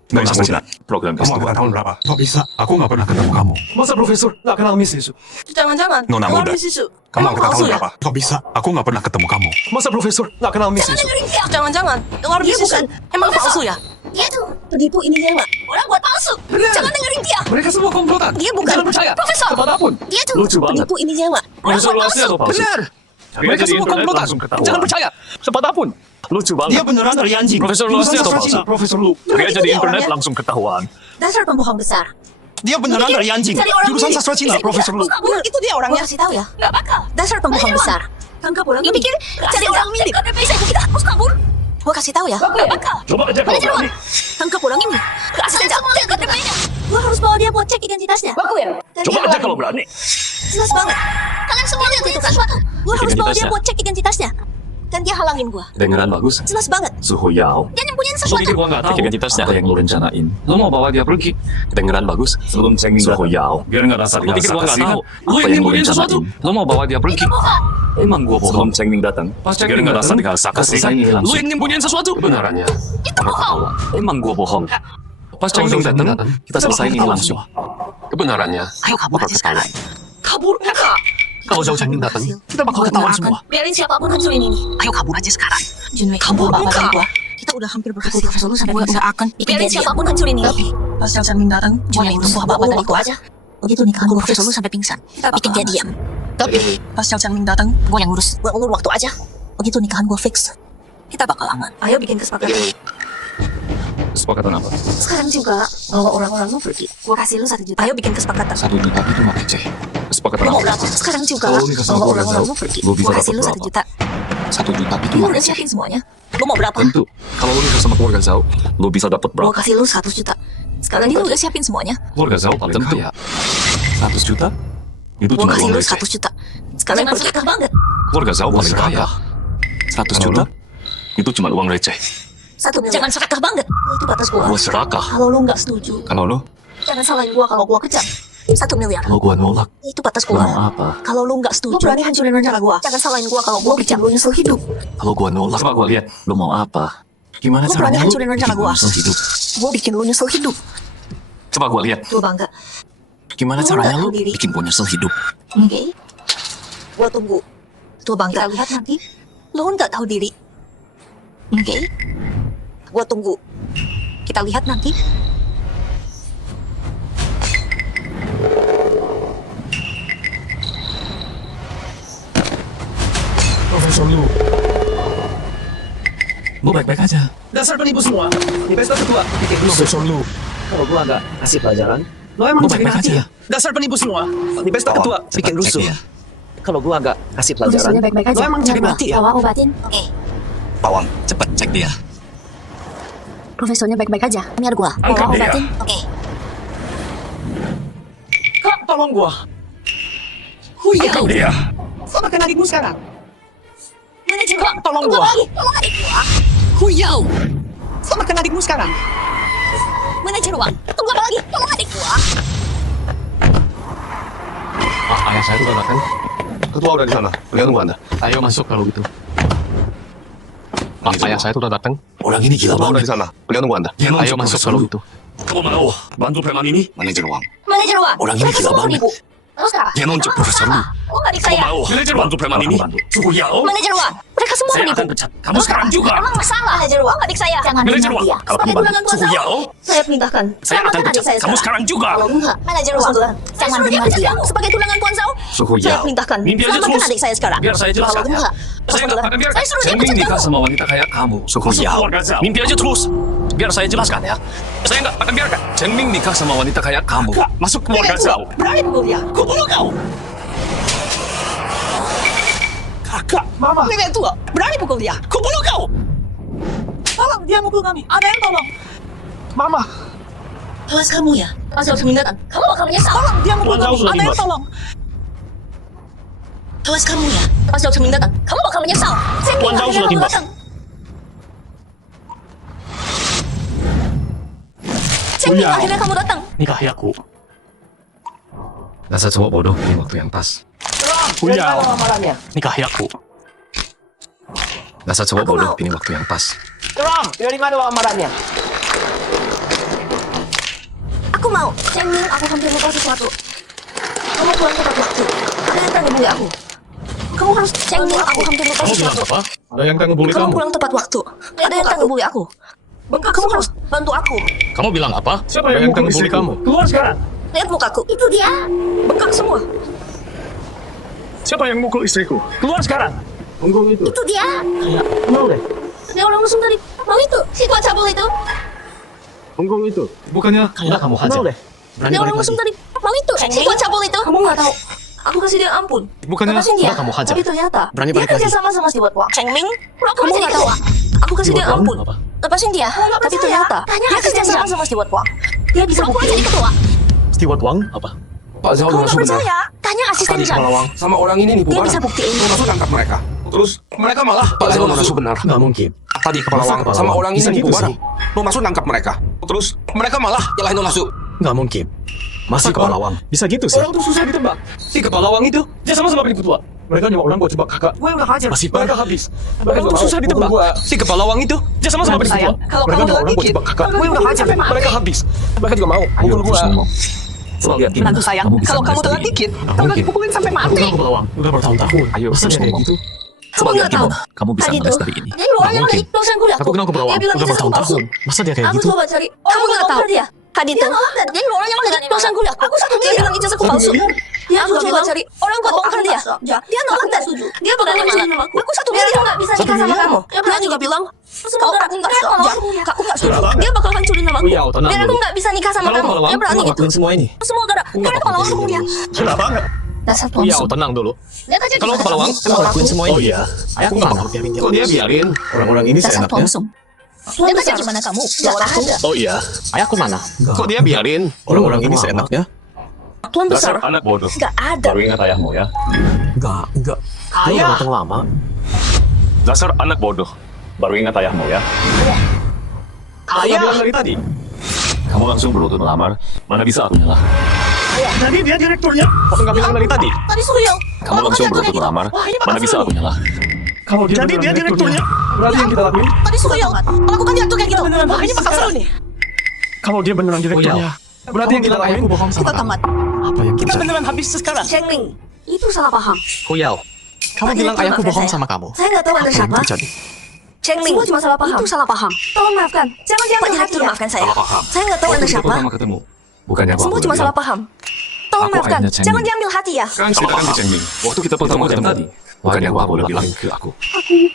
Dari sastra Cina. Program Kamu S2. angkatan tahun berapa? Kok bisa? Aku nggak pernah ketemu kamu. Masa profesor nggak kenal Miss Lisu? Jangan-jangan. Nona Keluar muda. di situ. Kamu Emang angkatan palsu tahun ya? berapa? Kok bisa? Aku nggak pernah ketemu kamu. Masa profesor nggak kenal Miss Lisu? Jangan-jangan. Keluar di Dia situ. bukan. Emang Profesor. palsu ya? Dia tuh penipu ini dia nggak? Orang buat palsu. Jangan dengerin dia. Mereka semua komplotan. Dia bukan. Jangan percaya. Profesor. Kemanapun. Dia tuh Lucu banget. penipu ini dia nggak? Orang Profesor buat lu asli palsu. atau palsu? Benar. Cari Mereka aja di semua internet, komplotan. langsung ketahuan. Jangan percaya. Sepatapun. Lucu Dia banget. beneran dari Yanjing. Profesor lu Jurusan asli atau sastra palsu? Cina. Profesor lu. Cari aja di Itu dia internet orangnya. langsung ketahuan. Dasar pembohong besar. Dia beneran dari Yanjing. Cari orang Jurusan sendiri. sastra Cina. Isi Profesor dia. lu. Kabur. Itu dia Gua orangnya. kasih tahu ya. Nggak bakal. Dasar pembohong besar. Tangkap orang. Lu pikir cari orang mirip? Kita harus kabur. Gua kasih tahu ya. Nggak bakal. Coba aja kalau berani. Tangkap orang ini. Kasih semua KTP-nya. Gua harus bawa dia buat cek identitasnya. Lakuin. Coba aja kalau berani. Jelas banget. Kalian semuanya itu kan sesuatu. Gua harus bawa dia Identitasnya. buat cek identitasnya. Dan dia halangin gua. Dengeran bagus. Jelas banget. Suhu Yao. Dia nyembunyiin Lu sesuatu. pikir gua nggak tahu? Cek identitasnya. Ada yang lu rencanain. Lu mau bawa dia pergi? Dengeran bagus. Sebelum cengeng Suhu datang. Yao. Biar nggak rasa Lu pikir gua nggak kasihan. tahu? Lu Apa yang yang lu nyembunyiin sesuatu. rencanain? Lu mau bawa dia pergi? Emang gua bohong. Sebelum Cengming datang. Pas Biar cengeng nggak rasa datang, dikasih kasih kasih Lu langsung. yang nyembunyiin sesuatu. Kebenarannya. Itu bohong. Emang gua bohong. Pas Cengming datang, kita selesai ini langsung. Kebenarannya. Ayo kabur aja sekarang. Kabur enggak? Kalau jauh Cengming datang, kita bakal ketahuan semua. Biarin siapapun hancurin ini. Ayo kabur aja sekarang. Junwei, kabur enggak? Kita udah hampir berhasil. Profesor lu sampai nggak akan. Biarin siapapun hancurin ini. Tapi pas Cengming datang, Junwei itu bapak tadi gua aja. Begitu nikahan gua profesor lu sampai pingsan. Bikin dia diam. Tapi pas Cengming datang, gua yang ngurus. Gua ngurus waktu aja. Begitu nikahan gua fix. Kita bakal aman. Ayo bikin kesepakatan. Kesepakatan apa? Sekarang juga bawa orang-orang lu pergi. Gua kasih lu 1 juta. Ayo bikin kesepakatan. 1 juta itu mah kece. Kesepakatan Lu mau apa? berapa? Sekarang juga Kalau lu nikah sama bawa keluarga orang-orang Zhao, lu pergi. lu bisa Gua kasih dapat lu 1 berapa? juta. 1 juta itu Lu mah udah kece. siapin semuanya. Lu mau berapa? Tentu. Kalau lu nikah sama keluarga Zhao, lu bisa dapat Gua berapa? kasih lu 100 juta. Sekarang lu udah siapin semuanya. Keluarga Zhao paling kaya. 100 juta? Itu Gua cuma kasih uang lu receh. 100 juta. Sekarang pergi banget. Keluarga Zhao paling kaya. 100 juta? Itu cuma uang receh. 1 miliar. Jangan serakah banget. Itu batas gua. Gua serakah. Kalau lu nggak setuju, Kalau lu, jangan salahin gua kalau gua kejam. 1 miliar. kalau gua nolak, Itu batas lu gua. mau apa? Kalau lu nggak setuju, lu berani hancurin rencana gua. Jangan salahin gua kalau gua kejam. Lu nyesel hidup. Kalau gua nolak, coba gua lihat. Lu mau apa? Gimana Lu berani caranya lu hancurin rencana bikin gua. nyesel hidup? Gua bikin lu nyesel hidup. Coba gua lihat. Lu bangga. Gimana Lu caranya nggak lu tahu diri. bikin gua nyesel hidup? Oke. Gua tunggu. Tuh bangga. Kita lihat nanti. Lu nggak tahu diri. Oke. Gua tunggu. Kita lihat nanti. Profesor lu. Lu baik-baik aja. Dasar penipu semua. Di pesta ketua, bikin lu. Profesor lu. Kalau gua nggak kasih pelajaran, lo emang Lu cari baik-baik hati aja. ya. Dasar penipu semua. Di pesta ketua, bikin cepat rusuh. cek dia. Kalau gua nggak kasih pelajaran, Kondisinya baik-baik aja. lo emang cari mati ya. Bawa obatin. Oke. Pawang, cepet cek dia. Profesornya baik-baik aja. Biar gua. Angkat Tolong dia. obatin. Oke. Kak, tolong gua. Angkat dia. Selamatkan adikmu sekarang. Manajer Kak, tolong Tunggu gua. lagi. Tolong adik gua. Huyau. Selamatkan adikmu sekarang. Manajer Wang. Tunggu apa lagi? Tolong adik gua. Ayah saya tuh datang. Ketua udah di sana. Kalian tunggu Anda. Ayo masuk kalau gitu. Ayah saya tuh udah datang. Orang ini gila banget. Udah di sana. Kalian tunggu Anda. Ayo masuk kalau gitu. Kamu mau bantu preman ini? Manajer Wang. Manajer Wang. Orang ini Mereka gila semua banget. menipu. Terus sekarang? Dia nunjuk profesor lu. Oh, adik Kamu saya. mau bantu preman ini? Suhu Yao. Manajer Wang. Mereka semua Saya menipu. akan pecat kamu sekarang juga. Emang masalah. Manajer Wang, adik saya. Jangan Manajer dengar Wang, dia. kalau Sebagai kamu tunangan bantu kuasa. Suhu Yao, Saya perintahkan. saya akan Selamatkan adik pecat saya kamu sekarang juga. Kalau enggak, Manajer Wang. Jangan dengar dia. Sebagai tunangan Tuan Zhao. Suhu Saya Yao. perintahkan. Mimpi aja Selamatkan terus. adik saya sekarang. Biar saya jelaskan. Kalau enggak, Saya nggak akan biarkan. Saya suruh dia Cheng Ming pecat nikah kamu. sama wanita kayak kamu. Suhu Yao. Keluarga Zhao. Mimpi aja terus. Biar saya jelaskan ya. Saya nggak akan biarkan. Cheng Ming nikah sama wanita kayak kamu. Masuk keluarga Zhao. Berani pukul dia. Kubunuh kau. Kakak, Mama. Nenek tua. Berani pukul dia. Kubunuh kau. Tolong, dia mukul kami. Ada yang tolong. Mama. Awas kamu ya. Pas Zhao Chengming datang, kamu bakal menyesal. Tolong, dia mukul Tuan Zhao kami. sudah Ada yang tiba. tolong. Awas kamu ya. Pas Zhao Chengming datang, kamu bakal menyesal. Chengming, Tuan Zhao akhirnya sudah kamu tiba. datang. Chengming, akhirnya kamu datang. Nikahi aku. Dasar cowok bodoh, ini waktu yang pas. Huyau. Nikahi aku. Dasar cowok bodoh, ini waktu yang pas. Ram, dari mana lamarannya? Aku mau. Chengming, aku hampir lupa sesuatu. Kamu pulang tepat waktu. Ada yang tanggung hubungi aku. Kamu harus Chengming, aku hampir lupa Kamu bilang sesuatu. apa? Ada yang akan ngebully Kamu kamu. pulang tepat waktu. Ada yang tanggung hubungi aku. Kamu harus bantu aku. Kamu bilang apa? Siapa Ada yang yang akan mukul ngebully istriku? kamu. Keluar sekarang. Lihat mukaku. Itu dia. Bengkak semua. Siapa yang mukul istriku? Keluar sekarang. Punggung itu. Itu dia. Mau deh. Dia orang musuh dari mau itu. Si Tuan Cabul itu. Punggung itu. Bukannya udah kamu hajar. Mau deh. Berani Dia orang balik musuh lagi. dari mau itu. Si Tuan Cabul itu. Kamu nggak tahu. Aku kasih dia ampun. Bukannya Lepasin dia. udah kamu hajar. Tapi ternyata Berani dia balik kerja lagi. sama sama Steward Wang. Chengming. Kamu nggak tahu. Aku kasih dia Steward Wang ampun. apa? Lepasin dia. Tapi ternyata dia kerja sama sama Steward Wang. Dia bisa jadi ketua. Steward Wang apa? Pak Zhao Kamu dengan nggak sebenar. percaya? Tanya asisten Zhao. Lawang sama orang ini nipu Dia barang. bisa buktiin. Maksud tangkap mereka. Terus mereka malah Pak Zhao dengan sebenar. Nggak mungkin. Tadi kepala Wang Kepala sama Wang? orang ini Bisa nipu gitu barang. Mau masuk nangkap mereka. Terus mereka malah nyalahin Nona Su. Nggak mungkin. Masih Masa kepala kok? Wang. Bisa gitu sih. Orang tuh susah ditebak. Si kepala Wang itu, dia sama-sama penipu tua. Mereka nyawa orang buat jebak kakak. Gue udah hajar. Masih Mereka habis. Orang tuh susah ditebak. Si kepala Wang itu, dia sama-sama penipu tua. Sayang, kalau Mereka kamu nyawa orang buat dikit, jebak kakak. gue udah hajar. Mereka habis. Mereka juga mau. Pukul gua. Coba lihat Menantu sayang, kalau kamu telat dikit, kau udah dipukulin sampai Aku mati. bilang kepala Wang. Udah bertahun-tahun. Ayo, masa dia kayak gitu? Kamu nggak tahu. Kamu bisa Tadi ngeles tuh, dari ini. dia orang yang mungkin. dari dosen kuliah. Aku kenal kepala Wang. Dia bilang Udah ijazah palsu. bertahun-tahun. Masa dia kayak Aku gitu? coba cari. Kamu nggak tahu dia. Tadi tuh, dia orang yang dari dosen kuliah. Aku satu dia bilang ijazahku palsu. Dia aku coba cari orang buat bongkar dia. Dia nolak dan setuju. Dia bakal ngelakuin nama aku. Aku satu dia nggak bisa nikah sama kamu. Dia juga bilang kalau aku nggak setuju, aku nggak setuju. Dia bakal hancurin nama aku. Uyau, tenang Dan aku dulu. nggak bisa nikah sama Kalau kamu. kepala Wang, Dia berani aku gitu. ngelakuin semua ini. Semua karena kepala Wang dia. Gila banget. Dasar tuan Uyau, tenang dulu. Lihat aja Kalau gimana kepala Wang, kamu. emang ngelakuin semua ini. Oh iya. Aku nggak bakal biarin dia. Kok dia biarin? Orang-orang ini Dasar seenaknya. tuan Lihat aja gimana kamu. Gak tahan. Oh iya. Ayahku mana? Kok dia biarin? Orang-orang ini seenaknya. Tuan besar. Dasar anak bodoh. Gak ada. Baru ingat ayahmu ya. Enggak. Dia udah datang lama. Dasar anak bodoh. Baru ingat ayahmu ya. Ayah bilang dari tadi. Kamu langsung berlutut melamar. Mana bisa aku nyala. Tadi dia direkturnya. Kok nggak bilang dari tadi? Tadi Suryo. Kamu langsung berlutut melamar. Mana bisa aku nyala. Kalau dia jadi dia direkturnya. Berarti yang kita lakuin. Tadi Suryo. Lakukan direktur kayak gitu. Wah, ini bakal seru nih. Kalau dia beneran direkturnya. Berarti yang kita lakuin. Ayahku bohong sama Kita kamu. tamat. Apa yang Kita kita? beneran habis sekarang. Chengming. Itu salah paham. Huyau. Kamu Pak bilang Direktur ayahku maafkan bohong saya. sama kamu. Saya nggak tahu Anda Apa yang siapa. terjadi? Chengming. Semua cuma salah paham. Itu salah paham. Tolong maafkan. Jangan Pak Direktur maafkan saya. Saya nggak tahu Anda siapa. Pertama ketemu. Bukannya aku. Semua cuma salah paham. Tolong Aku maafkan. ayahnya Chengming. Jangan diambil hati ya. Kan ceritakan ke Cheng Ming. Waktu kita pertama ketemu tadi. Bukannya aku boleh bilang ke aku.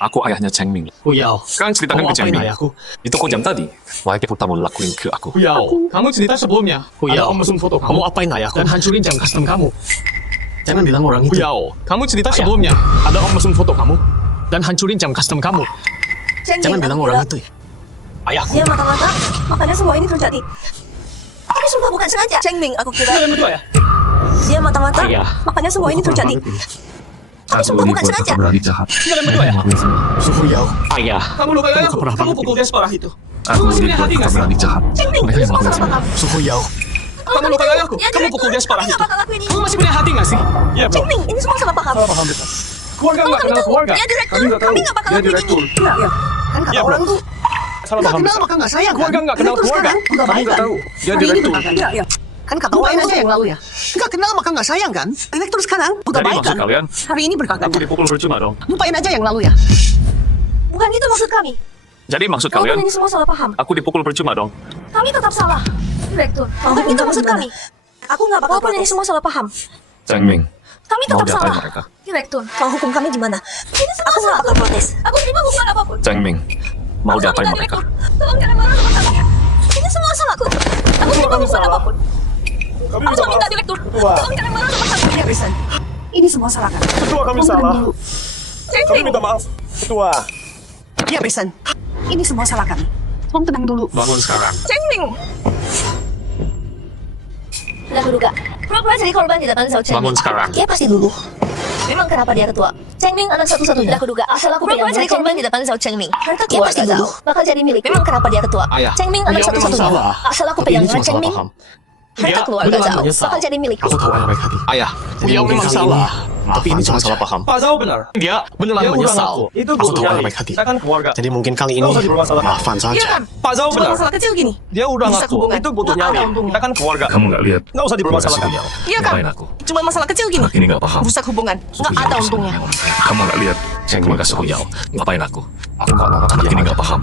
Aku ayahnya Cheng Ming. Huyau. Kan ceritakan Kamu ke Cheng apain Ming. ayahku? Di toko jam tadi. Wah, kamu lakuin ke aku. Huyau. Kamu cerita sebelumnya. Huyau. Ada om mesum foto Kamu apain ayahku? Dan hancurin jam custom kamu. Jangan bilang orang itu. Huyau. Kamu cerita sebelumnya. Ada om mesum foto kamu. Dan hancurin jam custom kamu. Chengming. Jangan bilang orang itu. ayahku. Dia mata-mata, makanya semua ini terjadi. Ini sumpah bukan sengaja. Chengming, aku kira. Kalian berdua ya? Dia mata-mata, Ayah. makanya semua ini terjadi. Tapi sumpah bukan sengaja. berani jahat. Kalian berdua ya? Suhu Yao. Ayah. Kamu lukai ayahku. Kamu pukul dia separah itu. Aku masih punya hati dulu nggak sih? berani jahat. Chengming, Mereka ini yang semua melakukan salah paham. Suhu Yao. Kamu lukai ayahku. Ya, Kamu pukul dia separah kamu itu. nggak bakal lakuin ini. Kamu masih punya hati nggak sih? Iya bro. Chengming, ini semua salah paham. Keluarga nggak kenal keluarga. Dia direktur, kami nggak bakal lakuin ini. Enggak ya. Kan kata Iya, bro. orang tuh Salah nggak paham. kenal maka nggak sayang kan? Keluarga nggak kenal Direktur keluarga. sekarang udah baik kan? Dia Hari ini direktur. bukan kan? Ya. Kan kata orang aja yang lalu ya. Nggak kenal maka nggak sayang kan? Direktur sekarang udah Jadi baik maksud kan? kalian, Hari ini berkagak. aku dipukul percuma dong. Lupain aja yang lalu ya. Bukan itu maksud kami. Jadi maksud Walaupun kalian, ini semua salah paham. aku dipukul percuma dong. Kami tetap salah. Direktur, bukan itu maksud kami. Aku nggak bakal Walaupun ini semua salah paham. Cheng Ming, Kami mau tetap diapain salah. mereka? Direktur, mau hukum kami gimana? Ini semua aku nggak bakal protes. Aku terima hukuman apapun. Cheng Ming, mau Aku diapain minta, mereka? Direktur. Tolong jangan marah sama kami. Ini semua salahku. Aku terima hukuman apapun. Aku cuma minta direktur. Tolong jangan marah sama kami. Ya Besan. Ini semua salah kan? Ketua kami salah. Kami minta maaf. Ketua. Ya Besan. Ini semua salah kan? Tolong tenang dulu. Bangun sekarang. Chengming. Udah kuduga. Pura-pura jadi korban di depan Zhao Chengming. Bangun sekarang. Dia pasti dulu. Memang kenapa dia ketua? Chengming anak satu-satunya. Udah kuduga. Asal aku pura-pura jadi korban di depan Zhao Chengming. Dia pasti dulu. Bakal jadi milik. Memang kenapa dia ketua? Ayah. Chengming anak Dia memang satu-satunya. salah. Asal aku Tapi pegang ini cuma salah Chengming. paham. Harta keluarga benar Zhao menyesal. bakal jadi milik. Aku tahu ayah baik hati. Ayah, dia memang salah. Tapi ini cuma salah paham. Pak Zhao benar. Dia beneran Dia menyesal. udah ngaku. Itu Aku tahu bukti. ayah baik hati. Saya kan keluarga. Jadi mungkin kali ini Nggak usah dipermasalahkan. maafan Iya saja. kan? Pak Zhao Cuma benar. masalah kecil gini. Dia udah Bisa ngaku. hubungan. Itu butuh Nggak nyali. ada untungnya. Kita kan keluarga. Kamu nggak lihat? Nggak usah dipermasalahkan. Iya kan? Ngapain aku? Cuma masalah kecil gini. Anak ini nggak paham. Rusak hubungan. Nggak ada untungnya. Kamu nggak lihat? Cheng Ming Suhu Yao. Ngapain aku? Aku nggak mau. Anak ini nggak paham.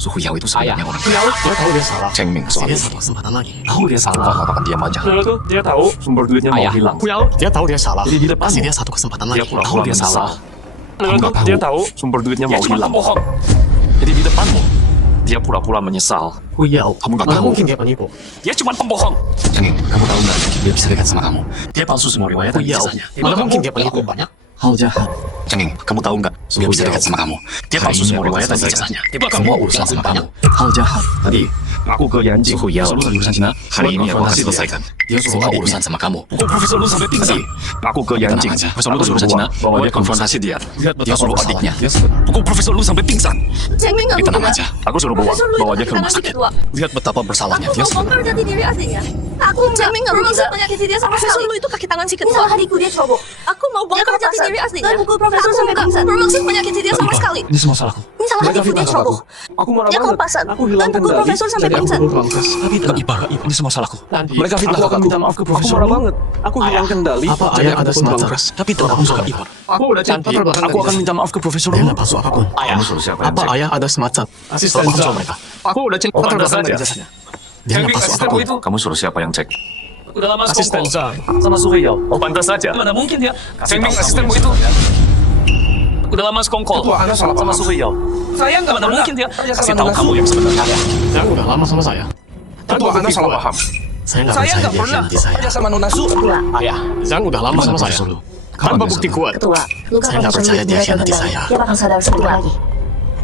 Suhu Yao itu sebenarnya orang kaya. Dia tahu dia salah. Cheng Ming soal Dia ini. satu kesempatan lagi. Tahu dia salah. Kau katakan diam aja. Lalu tuh dia tahu sumber duitnya mau Ayah. hilang. Dia tahu dia salah. Jadi di depanmu. Pasti dia satu kesempatan Dia lagi. pura-pura Tahu dia menyesal. salah. Lalu tuh dia tahu sumber duitnya mau hilang. bohong. Jadi di depanmu, dia pura-pura menyesal. Huyao. Kamu nggak Mana tahu. mungkin dia penipu? Dia cuma pembohong. Cengeng, kamu tahu nggak? Dia bisa dekat sama kamu. Dia palsu semua riwayat dan Huyao. ijazahnya. Mana mungkin dia penipu? Banyak hal jahat. Cengeng, kamu tahu nggak? Dia bisa dekat sama kamu. Dia palsu semua riwayat dan ijazahnya. Semua urusan sama kamu. Hal jahat. Tadi, aku ke Yanjing. Suhu Yao. Selesai urusan Cina. Hari ini aku akan selesaikan. Dia semua urusan sama kamu. Pukul Profesor Lu sampai pingsan. Aku ke Yanjing. Profesor Lu urusan Cina. Bawa dia konfrontasi dia. Dia suruh adiknya. Pukul Profesor Lu sampai pingsan. Chengming nggak Tenang kuduga. aja. Aku suruh bawa dia ke rumah sakit. Ketua. Lihat betapa bersalahnya Aku dia. mau bongkar jati diri aslinya. Aku Chengming nggak bermaksud menyakiti dia sama sekali. Itu kaki tangan si ketua. Ini salah adikku, dia cowok. Aku mau bongkar jati diri aslinya. Dan pukul profesor sampai pingsan. Bermaksud menyakiti dia sama sekali. Ini semua salahku. Ini salah adikku, dia cowok. Aku marah Dia banget. kompasan. Aku hilang Dan pukul kendali. profesor sampai Jadi aku pingsan. pukul Pangkas. Ibarat ini semua salahku. Mereka fitnah aku akan minta maaf ke profesor. Aku marah banget. Aku hilang kendali. Apa Jadi ayah aku ada pukul semacam Pangkas. tapi tetap suka Ibar. Aku udah cantik. Aku akan minta maaf ke profesor. Dia nggak palsu apapun. Ayah. Kamu suruh siapa yang Apa cek? ayah ada semacam Asisten tolong Zhao. sama mereka. Aku udah cek Oh, latar pantas belakang dan saja. ijazahnya. Dia nggak palsu apapun. Kamu suruh siapa yang cek? Udah lama Asisten Zhao. sama Suhyo. Oh, pantas saja. Mana mungkin dia? Cengeng asistenmu itu. Udah lama sekongkol. Ketua, Anda salah sama paham. Suhyo. Saya nggak Mana mungkin dia? Saya Kasih sama tahu Nana. kamu yang sebenarnya. Yang udah lama sama saya. Ketua, Anda salah paham. Saya nggak Saya percaya nggak dia pernah janji saya. kerja sama Nona Su. Ayah, Zhang udah lama sama saya. Tanpa bukti kuat. Ketua, luka Saya nggak profesor percaya Lu dia mulai khianati terkendali. saya. Dia bakal sadar sebentar lagi.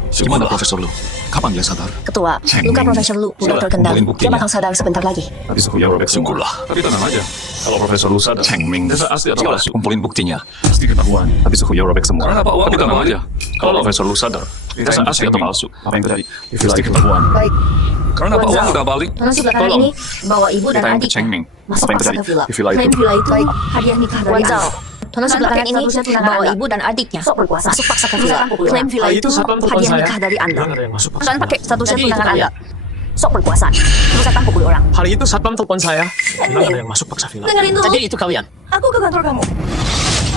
Gimana Profesor Lu? Kapan dia sadar? Ketua, luka profesor Lu udah terkendali. kumpulin Dia buktinya. bakal sadar sebentar lagi. Tadi suku ya robek sungguhlah. Tapi tenang aja. Kalau Profesor Lu sadar, Chengming desa asli atau palsu? Kumpulin buktinya. Pasti ketahuan. Tapi suku ya robek semua. Tapi tenang aja. Kalau Profesor Lu sadar, desa asli atau palsu? Apa yang terjadi? Pasti ketahuan. Baik, Karena Pak Wang udah balik. Nona Su belakangan Tolong. ini bawa ibu dan Kita yang ke adik Chengming. masuk Apa yang paksa terjadi ke villa. di villa itu? Selain villa itu, hadiah nikah dari Zhao. Nona Su belakangan ini bawa ibu dan adiknya masuk paksa ke villa. Klaim villa itu hadiah nikah dari Anda. Jangan ada yang masuk. Dan pakai statusnya tunangan Anda. Sok berkuasa. Terus datang pukul orang. Hari itu satpam telepon saya. Jangan ada yang masuk paksa villa. Dengerin dulu. Jadi itu kalian. Aku ke kantor kamu.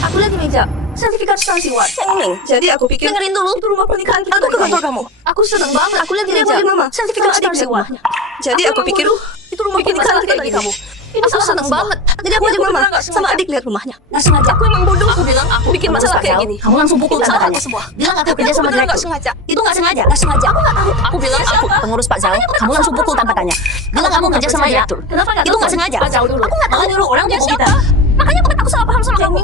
Aku lihat di meja. Sertifikat Sansiwat. Chengming. Jadi aku pikir. Dengerin dulu. Itu rumah pernikahan kita. Aku ke kantor kamu. Aku seneng banget. Aku lihat di meja. Mama. Sertifikat Sansiwat. Jadi aku pikir. Itu rumah pernikahan kita dari kamu. Ini aku seneng banget. Jadi aku ajak mama sama adik lihat rumahnya. Nggak sengaja. Aku emang bodoh. Aku bilang aku bikin masalah kayak gini. Kamu langsung pukul salah aku semua. Bilang aku kerja sama direktur. Nggak sengaja. Itu nggak sengaja. Nggak sengaja. Aku nggak tahu. Aku bilang aku pengurus Pak Zhao. Kamu langsung pukul tanpa tanya. Bilang aku kerja sama direktur. Itu nggak sengaja. Aku nggak tahu nyuruh orang pukul kita. Makanya aku salah paham sama kamu.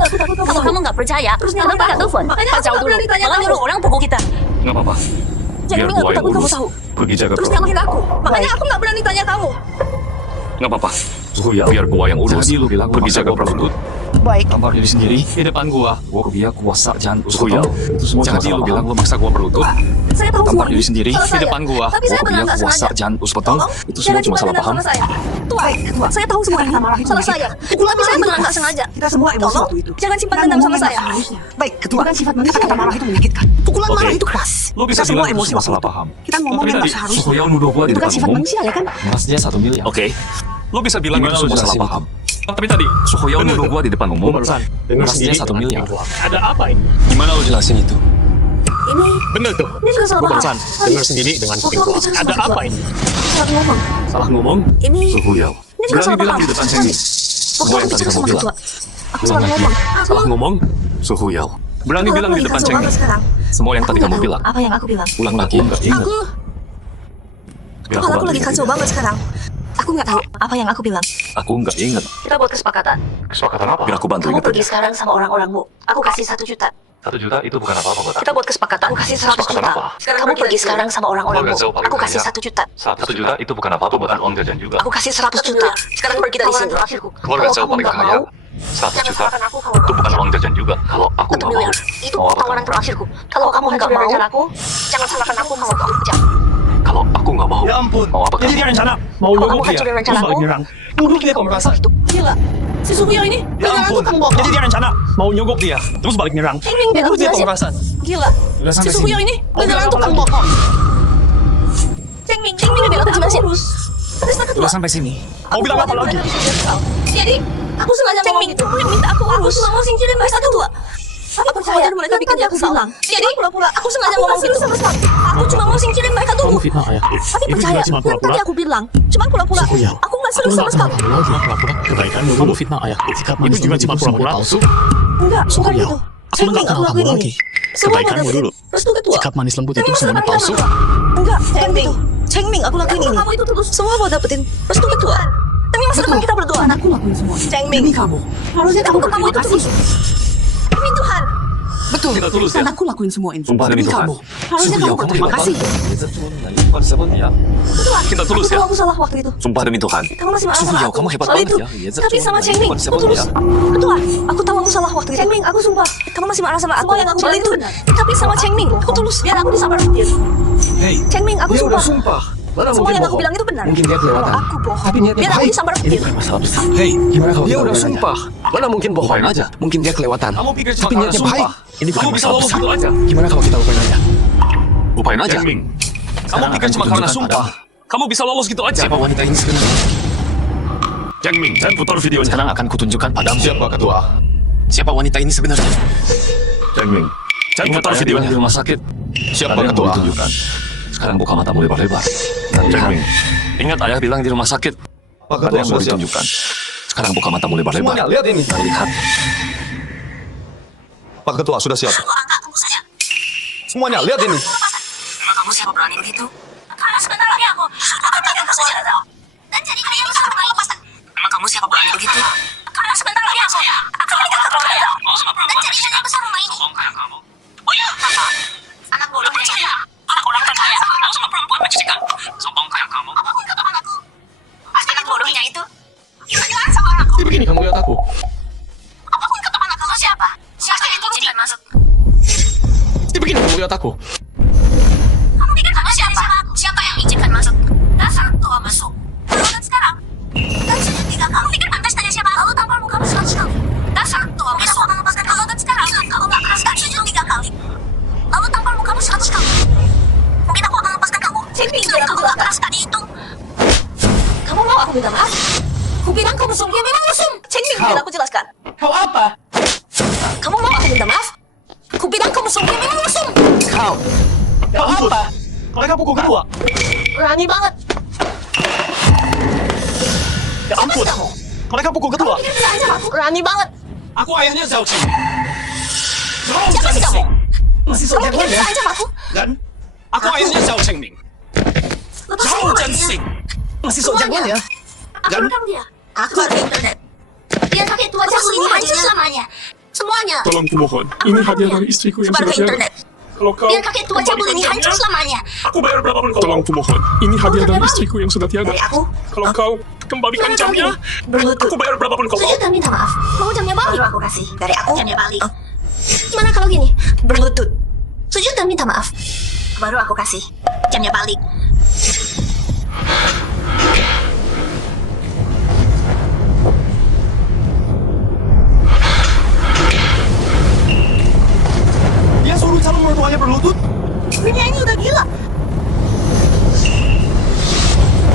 Kalau kamu nggak percaya, terus kenapa nggak telepon? Pak Zhao dulu. Malah nyuruh orang pukul kita. Nggak apa-apa. biar Ming, aku gua yang takut kamu urus. tahu. Pergi jaga Terus perang. nyalahin aku. Makanya aku nggak berani tanya kamu. Nggak apa-apa. Biar gua yang urus. Jadi lu bilang pergi jaga perang. Baik. Tampar diri sendiri di depan gua. Gua dia kuasa jangan Suhu ya. Itu semua jadi lu bilang lu maksa gua berlutut. Saya tahu Tampar semua diri ini. sendiri Salah di saya. depan gua. Tapi saya Gua benar nggak kuasa sengaja. jangan potong. Tolong, Itu jangan semua cuma simpan salah dendam paham. sama saya. Tuan, saya tahu semua ini. Salah saya. Tapi saya benar nggak sengaja. Kita semua emosi Tolong, waktu itu. jangan simpan Dan dendam sama momen saya. seharusnya. Baik, ketua. Bukan sifat manusia. Kata-kata marah itu menyakitkan. Pukulan Oke. marah itu keras. Lu bisa Kita semua bilang emosi itu waktu salah itu. paham. Kita ngomong Tapi yang tadi nggak seharusnya. Suhu yang nuduh gua di Itu kan depan sifat umum. manusia ya kan? Mas dia 1 miliar. Oke. Lu bisa bilang Gimana itu lu semua salah jelasin paham. Tapi tadi Suhu yang nuduh gua di depan umum. Mas dia 1 miliar. Ada apa ini? Gimana lu jelasin itu? Ini, Bener tuh. ini juga salah paham. dengar sendiri dengan kuping gua. Ada apa ini? Salah ngomong. Salah ngomong? Ini, Suhu ya. ini juga salah bilang paham. di depan sini. Waktu Gua aku yang tadi bicara kamu sama bilang. ketua, aku salah ngomong. Salah ngomong? Suhu ya. Berani bilang di depan cengeng. sekarang. Semua yang tadi Aku kamu nggak tahu bilang. Apa yang aku bilang? Ulang lagi. Enggak ingat. Aku, Biar kalau aku bantu lagi ingat. kacau banget sekarang. Aku nggak tahu apa yang aku bilang. Aku nggak ingat. Kita buat kesepakatan. Kesepakatan apa? Biar aku bantu Kamu ingat pergi aja. sekarang sama orang-orangmu. Aku kasih 1 juta. 1 juta itu bukan apa-apa buat Kita buat kesepakatan. Aku kasih 100 Kesepakatan juta. apa? Sekarang kamu pergi sekarang sama orang-orangmu. Keluarga Zhou paling Aku kasih kaya. 1 juta. 1 juta itu bukan apa-apa buat uang jajan juga. Aku kasih 100 juta. Sekarang pergi dari sini. Keluarga Kalau Zhou kamu paling nggak kaya. mau, 1 jangan juta salahkan aku kalau itu bukan uang jajan juga. Kalau aku 1 nggak mau. miliar. Itu Mau apa tawaran kamu? terakhirku. Kalau kamu nggak mau, aku, jangan salahkan aku kalau kamu kejam. Kalau aku nggak mau. Ya ampun. Mau apa Jadi kamu? dia rencana mau Kalau kamu nyogok dia. hancurin Terus rencanaku, balik nyerang. Nuduh dia kok merasa. Itu gila. Si Suhuyo ini Ya ampun. Jadi dia rencana mau nyogok dia. Terus balik nyerang. Cengeng biar aku Nuduh dia jelasin. pemerasan. Gila. Si Suhuyo ini beneran tukang bohong. Cengeng biar aku jelasin. Terus ketua. Udah sampai sini. Mau bilang apa lagi? Jadi, aku sengaja ngomong itu. Aku yang minta aku urus. Aku cuma mau singkirin mereka ketua. Aku percaya mereka bikin aku bilang. Jadi, pura-pura. Aku sengaja ngomong gitu. Aku cuma mau singkirin mereka dulu. Tapi percaya, tadi aku bilang. Cuma pura-pura. Aku nggak serius sama sekali. Kebaikan kamu fitnah ayah. Sikap itu juga cuma pura-pura palsu. Enggak, bukan itu. Cengeng aku lakuin ini. Semua pada dulu. restu ketua. Sikap manis lembut itu Tapi semuanya masalah palsu. mereka berdua. Enggak, bukan itu. Cengeng aku lakuin ini. Kamu itu terus. Semua mau dapetin restu ketua. Tapi masa depan kita berdua. Aku lakuin semua. Cengeng. Demi kamu. Harusnya kamu ke kamu itu terus. Demi Tuhan. Betul. Kita tulus ya. Dan aku lakuin semua ini. Sumpah demi Tuhan. kamu. Harusnya kamu berterima kasih. Tuhan, Kita tulus aku ya. tahu aku salah waktu itu. Sumpah demi Tuhan. Kamu masih marah sama Suhuyo, aku. kamu hebat Soal banget itu. ya. Iya, Tapi sama Cengeng, aku tulus. Ketua, aku tahu aku salah waktu itu. Cengeng, aku sumpah. Kamu masih marah sama aku. Yang aku soal itu. Tapi sama Cengeng, aku tulus. Biar aku disabar petir. Hei, Cengeng, aku dia udah sumpah. sumpah. Mana Semua mungkin yang aku bohong? bilang itu benar. Mungkin dia kelewatan. Kalau aku bohong. Tapi niatnya Biar aku baik. disambar petir. Masalah besar. Hei, gimana kalau Dia kita udah bertanya? sumpah. Mana mungkin bohong Lupain aja. Mungkin dia kelewatan. Kamu pikir cuma Tapi karena niatnya sumpah. baik. Ini bukan Kamu bisa masalah ngomong besar. gitu aja. Gimana kalau kita lupain aja? Lupain aja. Kamu Sekarang pikir akan cuma karena kutunjukkan sumpah. Kamu bisa lolos gitu aja. Siapa wanita ini sebenarnya? Jengming, jangan putar videonya. Sekarang akan kutunjukkan padamu. Siapa ketua? Siapa wanita ini sebenarnya? Jengming, jangan putar videonya di rumah sakit. Siapa Ada yang ketua? mau ditunjukkan. Sekarang buka matamu lebar-lebar. Jengming, ingat ayah bilang di rumah sakit. Pak Ada Ketua yang mau sudah siap. ditunjukkan. Sekarang buka matamu lebar-lebar. Semuanya lihat ini. Dan lihat. Pak Ketua sudah siap. Aku angkat tunggu saja. Semuanya lihat ini. Emang kamu siapa berani begitu? Karena sebentar lagi aku akan tekan saja. Dan jadi kalian bisa lepaskan. Emang kamu siapa berani begitu? Karena sebentar lagi aku akan menikah ke keluarga. Dan jadi nenek besar rumah ini. Oh iya, apa? Anak bodoh percaya. Anak orang terkaya. Kamu sama perempuan mencucikan. Sombong kayak kamu. Apapun kata anakku. Pasti anak bodohnya itu. Gila-gilaan sama anakku. Begini kamu lihat aku. Apapun kata anak kamu siapa? Siapa yang izinkan masuk? Begini kamu lihat aku. Kamu pikir kamu siapa? Siapa yang izinkan masuk? Dasar tua masuk. Lalu dan sekarang? Dan sujud 3 kali. Kamu pikir pantas tanya siapa? Lalu tampar mukamu 100 kali. Dasar tua masuk. Kamu lepaskan kalau dan sekarang? Kamu gak keras kan sujud 3 kali. Lalu tampar mukamu 100 kali. Mungkin aku akan lepaskan kamu. Tapi kamu gak keras kan dihitung. Kamu mau aku minta maaf? Aku bilang kamu mesum. Ya memang mesum. Cengeng biar aku jelaskan. Kau apa? Kamu mau aku minta maaf? Aku bilang kamu mesum. Ya memang mesum. Kau. Ya ampun. Mereka pukul kedua. Berani banget. Ya ampun. Kamu. Mereka pukul kedua. Pikir bisa aja aku. Berani banget. Aku ayahnya Zhao Qing. Siapa sih kamu? Masih Kamu pikir bisa aja aku? Dan aku ayahnya Zhao Chengming. Lepas Zhao semuanya. Zhenxing. Masih jagoan ya. Aku rekam dia. Aku ada internet. Dia pakai tua jago ini hancur selamanya. Semuanya. Tolong kumohon. Ini hadiah dari istriku yang Sebar sudah ke siap. internet. Kalau kau Biar kakek tua cabul ini hancur selamanya. aku bayar berapapun kau. Tolong kumohon. Ini hadiah dari istriku yang sudah tiada. Dari aku. Kalau kau kembalikan Mana jamnya, kau ini? Berlutut. aku bayar berapapun kau mau. Sujud dan minta maaf. Mau jamnya balik? Baru aku kasih. Dari aku jamnya balik. Gimana kalau gini? Berlutut. Sujud dan minta maaf. Baru aku kasih. Jamnya balik. Dia suruh calon mertuanya berlutut. Pria ini udah gila.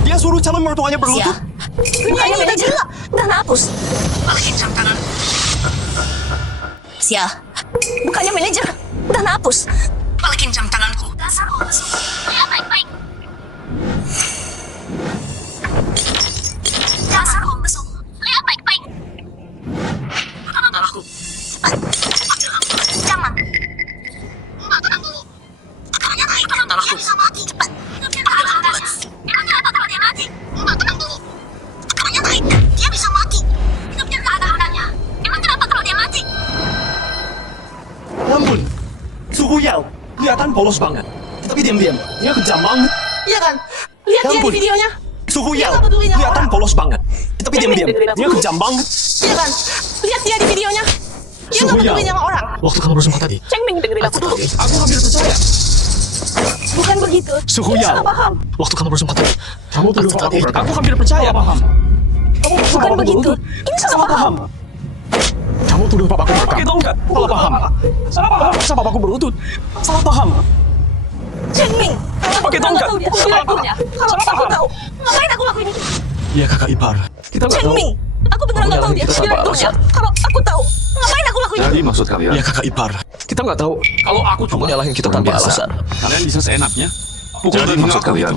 Dia suruh calon mertuanya berlutut. Pria ini udah gila. Udah hapus. Balikin jam tangan. Sia. Bukannya manajer. Udah hapus. Balikin jam tanganku. Dasar orang. Ya, baik-baik. Dasar orang besok. Lihat baik-baik. Tangan aku. Cepat. Jangan. Enggak, tenang dulu. Tangannya naik. Tangan aku. Dia bisa mati. Cepat. Tangan ambulans. Emang kenapa kalau dia mati? Enggak, tenang dulu. Tangannya naik. Dia bisa mati. Hidupnya nggak ada harganya. Emang kenapa kalau dia mati? Ampun. Suhu Yao kelihatan polos banget. Tapi diam-diam, dia kejam banget. Iya kan? Lihat dia di Ampun. videonya. Suhu Yao nggak peduli sama kelihatan orang. polos banget. Tapi diam-diam, dia kejam banget. Iya kan? Lihat dia di videonya. Dia nggak Suhu Yao. peduli sama orang. Waktu kamu bersumpah tadi, Cheng Ming, dengerin aku dulu. Aku hampir percaya. Bukan begitu. Suhu Dia Yao. salah paham. Waktu kamu bersumpah tadi, kamu tuduh aku berkata. Aku hampir percaya. Paham. Bukan begitu. Ini salah paham. Kamu tuduh papaku Pakai merekam. tongkat. Salah paham. Salah paham. Masa papaku berlutut? Salah paham. Cheng Ming, aku Pakai beneran nggak tongkat. tahu dia. Aku Salah direkturnya. Kalau Salah aku paham. tahu, ngapain aku lakuin itu? Iya kakak ipar. Kita nggak Cheng tahu. Ming, aku beneran nggak tahu dia. Kita sabar, Direkturnya. Kalau aku tahu, ngapain aku lakuin itu? Jadi maksud kalian, Iya kakak ipar. Kita nggak tahu. Kalau aku cuma nyalahin kita tanpa alasan. kalian bisa seenaknya. Jadi maksud kalian,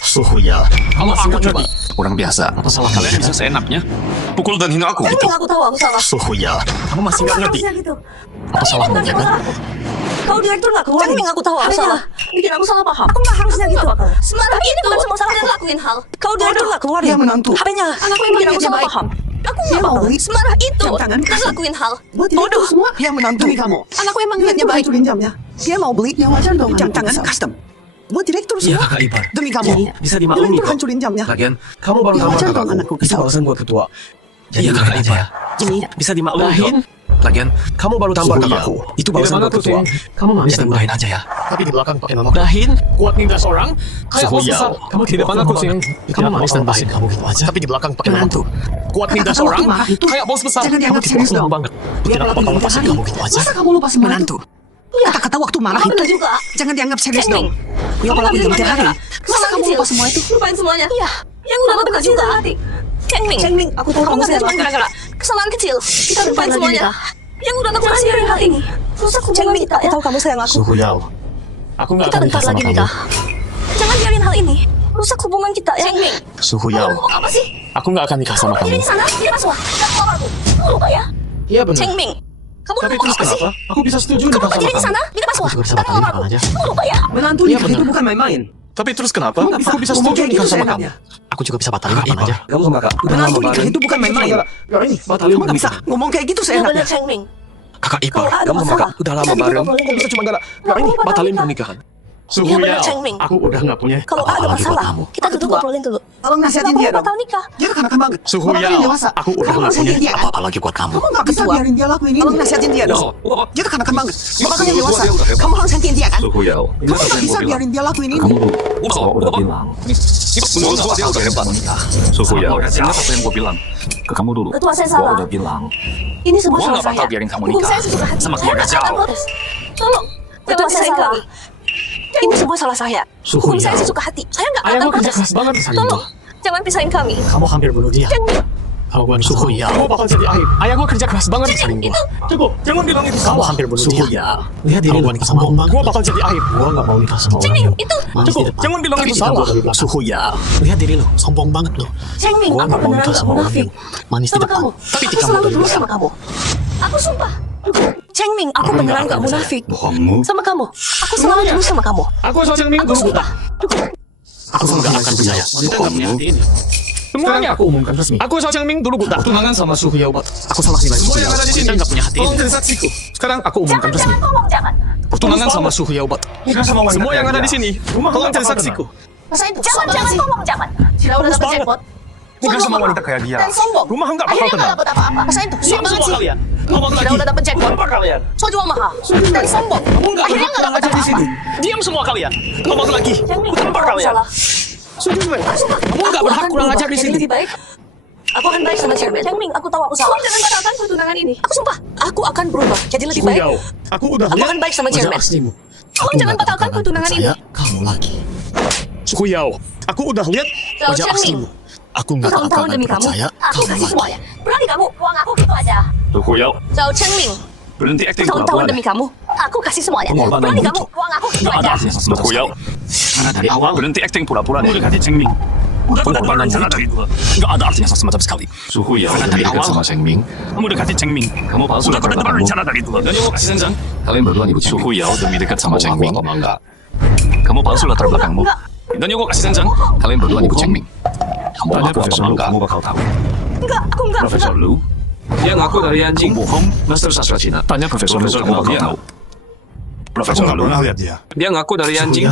Suhu Yao. Kalau aku cuma orang biasa. Apa salah Kalian kalian? bisa seenaknya pukul dan hina aku. Cheng Ming, aku tahu aku salah. Suhu Yao. Kamu masih Aku nggak nggak ngerti? harusnya gitu. Apa salahmu ya kan? Kau direktur nggak keluar. Cheng Ming, aku tahu aku salah. Bikin aku salah paham. Aku nggak harusnya gitu. Semarah ini bukan semua salah yang lakuin hal. Kau direktur nggak keluar. Dia menantu. HP-nya. Anakku yang bikin aku salah paham. Aku nggak mau bakal beli. semarah itu. Jam tangan Dan kasih. lakuin hal. Bodoh semua yang menantu kamu. Anakku emang niatnya Dia baik. hancurin jamnya. Dia mau beli yang wajar dong. Jam tangan custom. Buat direktur Iya semua. kakak ipar. Demi kamu. Jadi, bisa dimaklumi Direktur kok. hancurin jamnya. Lagian, kamu baru Ya, tahu wajar kakak dong anakku aku. Itu kesal. alasan buat ketua. Jadi Iya kakak aja. ipar. Ini Bisa dimaklumi kok. Lagian, kamu baru tampar Suhu kakakku. Yao. Itu balasan buat ketua. Kamu manis dan murahin aja ya. Tapi di belakang pakai nama Dahin, kuat nindas orang. Kayak Suhu bos Yao. besar. Kamu di depan aku sih. Kamu manis dan baik kamu gitu aja. Tapi di belakang pakai nama Menantu. Kuat nindas Kata-kata orang. waktu marah itu, Kayak bos besar. jangan dianggap Kamu serius senang dong. banget. Dia Kenapa pelatih kamu tiap pasti hari. kamu gitu aja? Masa kamu lupa semua menantu? Kata-kata waktu marah Kamu itu udah juga. jangan dianggap serius Cheng dong. Ming. Dia pelatih tiap hari. Masa Kesalahan kamu kecil. lupa semua itu? Lupain semuanya. Iya. Yang udah lupa juga. Cheng Ming. Cheng Ming, aku tahu Kamu kamu nggak salah. cuma gara-gara kesalahan kecil. Kita lupain lupain semuanya. lagi, Yang udah aku masih dari hal ini. Rusak hubungan kita ya. Tahu kamu sayang aku. Suhu Yao. Aku nggak Kita akan bentar nikah sama lagi kamu. nikah. Jangan biarin hal ini. Rusak hubungan kita ya. Cheng Ming. Suhu Kamu Yao. ngomong apa sih? Aku nggak akan nikah sama Kamu kamu. berdiri di sana. Dia masuk. Kamu kamarku. Kamu lupa ya. Iya benar. Cheng Ming. Kamu Tapi ngomong terus apa sih? kenapa? Aku bisa setuju Kamu nikah sama berdiri di kamu. sana. Dia masuk. Aku juga bisa Kamu batalin kamarku. aja. Kamu lupa ya. Menantu Iya, nikah benar. itu bukan main-main. Tapi terus kenapa? Kamu Aku bisa ngomong setuju kayak nikah gitu sama kamu. seenaknya. Aku juga bisa batalin kapan aja. Kamu sama kakak. Menantu nikah itu bukan main-main. Ya ini, batalin. Kamu nggak bisa ngomong kayak gitu Iya seenaknya. benar Cheng Ming. Kakak Kalau ipar. ada Kamu sama masalah. kakak udah lama kita bareng. ngobrolin Kok bisa cuma gara ya ini batalin pernikahan. Suhu Iya, benar, Yao. Cheng Ming. Aku udah nggak punya. Kalau ada apa-apa lagi buat masalah, kamu. kita duduk ngobrolin dulu. Tolong nasihatin Kenapa dia kamu dong. batal nikah? Dia kan kekanak-kanakan banget. Suhu Orang Yao. dewasa. Aku udah Kamu nggak nasihatin punya dia kan? apa-apa lagi buat kamu. Kamu nggak bisa biarin dia lakuin ini. Tolong nasihatin dia dong. Dia kekanak-kanakan banget. Bapak kan yang dewasa. Kamu harus nasihatin dia kan? Suhu Yao. Kamu nggak bisa biarin dia lakuin ini. Udah bilang. Menurut gua dia udah hebat. Suhu Yao. Ingat apa yang gua bilang ke kamu dulu. Ketua saya Gua salah. udah bilang. Ini sebuah Gua salah nggak saya. bakal biarin kamu Hukum nikah saya sesuka hati. sama Saya keluarga nggak akan Zhao. protes. Tolong, ketua saya salah. Ini sebuah salah saya. Suhu Hukum saya Yao. sesuka hati. Saya nggak Ayah akan gua kerja protes. keras banget di Tolong, jangan pisahin kami. Kamu hampir bunuh dia. Cheng Ming, Kamu bukan Suhu Yao. Kamu bakal jadi aib. Ayah gua kerja keras banget di Cheng Ming, itu Cukup, jangan bilang itu Kamu salah. hampir bunuh Suhu dia. Yao. Lihat diri lu nikah sama orang. Gua bakal jadi aib. Gua nggak mau nikah sama Cheng orang. Ming, yang itu manis di Cukup, depan. jangan bilang Tapi itu di salah. belakang dari belakang. Suhu Yao. Lihat diri lu, sombong banget lu. Cheng Ming, Gua aku nggak mau beneran nikah nggak sama orang munafik. yang manis di Sama depan. kamu. Tapi Aku di kamu selalu dari tulus belakang. sama kamu. Aku sumpah. Cheng Ming, aku beneran nggak munafik. Bohongmu. Sama kamu. Aku selalu tulus sama kamu. Aku asal Cheng Ming Aku dulu sumpah. Aku nggak akan percaya. Bohongmu. Semuanya aku umumkan resmi. Aku Xiao Chengming dulu buta tunangan sama Suhu Yao. Aku salah nilai Suhu Yao. Kita nggak punya hati ini. Sekarang aku umumkan resmi. Jangan. Tunangan sama Suhu Yao. Semua yang ada di sini, tolong jadi saksiku. Jangan ngomong jangan. Sila udah dapat jackpot. Nikah sama wanita kayak dia. Dan sombong. Rumah nggak bakal Akhirnya tenang. nggak dapat apa-apa. Rasain tuh. Sombong banget sih. Ngomong Sila udah dapat jackpot. Apa kalian? So jual mahal. Dan sombong. Akhirnya nggak dapat di sini. apa-apa. Diam semua kalian. Ngomong lagi. Tampar kalian. Kamu nggak berhak kurang ajar di sini. Lebih baik. Aku akan baik sama Chairman. Chengming, aku tahu aku salah. Kamu jangan batalkan pertunangan ini. Aku sumpah, aku akan berubah. Jadi lebih baik. Aku udah Aku akan baik sama Chairman. Tolong jangan batalkan pertunangan ini. Kamu lagi. Suhu Yao, aku udah lihat Zhao wajah Chengming. aslimu. Aku nggak Bertahun-tahun akan demi kamu. percaya Aku kamu kasih lagi. semuanya. Berani kamu buang aku gitu aja. Suhu Yao, Zhao Chengming. berhenti acting Bertahun-tahun pura-pura. demi kamu. Aku kasih semuanya. Pengorbanan Berani itu kamu buang aku gitu aja. Suhu Yao, karena dari awal berhenti acting pura-pura deh. Dekati Chengming. Pengorbanan itu nggak ada artinya sama sekali. Suhu Yao, dari awal sama Chengming. Kamu dekati Chengming. Kamu palsu latar belakangmu. Dan yang mau kasih senjang. Kalian berdua nih Suhu Yao demi dekat sama Chengming. Kamu palsu latar belakangmu. Dan yang mau kasih senjang. Kalian berdua nih Chengming. Kamu aku atau enggak? Kamu bakal tahu. Enggak, aku enggak. Profesor Lu, dia ngaku dari anjing. Bohong, Master Sastra Cina. Tanya Profesor Lu, kamu bakal tahu. Profesor Lu, lihat dia. dia ngaku dari anjing.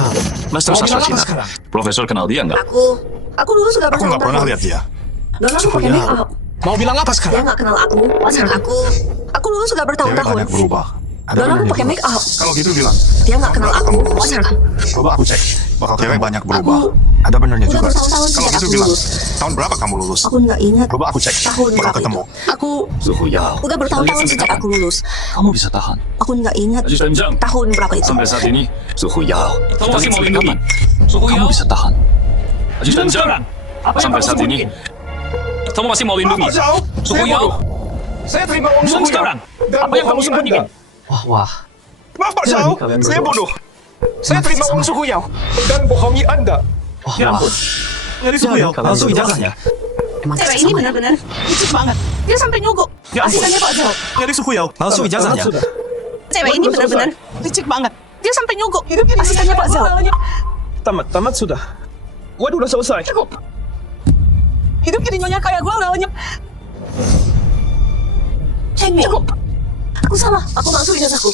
Master Sastra Cina. Profesor kenal dia nggak? Aku dulu sudah bertahun-tahun. dia. Dan aku pakai make up. Mau bilang apa Dia sekarang? nggak kenal aku. Pacar aku dulu sudah bertahun-tahun. berubah. Dan aku pakai make up. Kalau gitu bilang, Dia nggak kenal aku. Wajar kan? coba aku cek. Bakal cewek banyak berubah. Ada benernya Udah juga. bertahun-tahun Kalau sejak gitu aku bilang, lulus. tahun berapa kamu lulus? Aku nggak ingat. Coba aku cek. Tahun Bakal berapa ketemu. itu. Aku Suhu Yao. udah bertahun-tahun sejak aku lulus. Kamu bisa tahan. Aku nggak ingat Aziz Tanjang. tahun berapa itu. Sampai saat ini, Suhu Yao. Kamu masih mau lindungi? Suhu Yao. Kamu bisa tahan. Aziz Tanjang. Sampai saat ini, kamu masih mau lindungi? Suhu Yao. Saya terima uang Dan sekarang, apa yang kamu sembunyikan? Wah. Maaf Pak Zhao, saya bodoh. Saya terima uang Suhu Yao dan bohongi Anda. Ya ampun. Jadi Suhu Yao, Langsung ijazahnya. Emang Cewek ini benar-benar licik banget. Dia sampai nyogok. Asistennya Pak Zhao. Jadi Suhu Yao. Langsung ijazahnya. Cewek ini benar-benar licik banget. Dia sampai nyogok. Asistennya Pak Zhao. Tamat sudah. Waduh, udah selesai. Hidup jadi nyonya kayak gue udah lenyap. Chengming. Aku salah. Aku langsung ijazahku.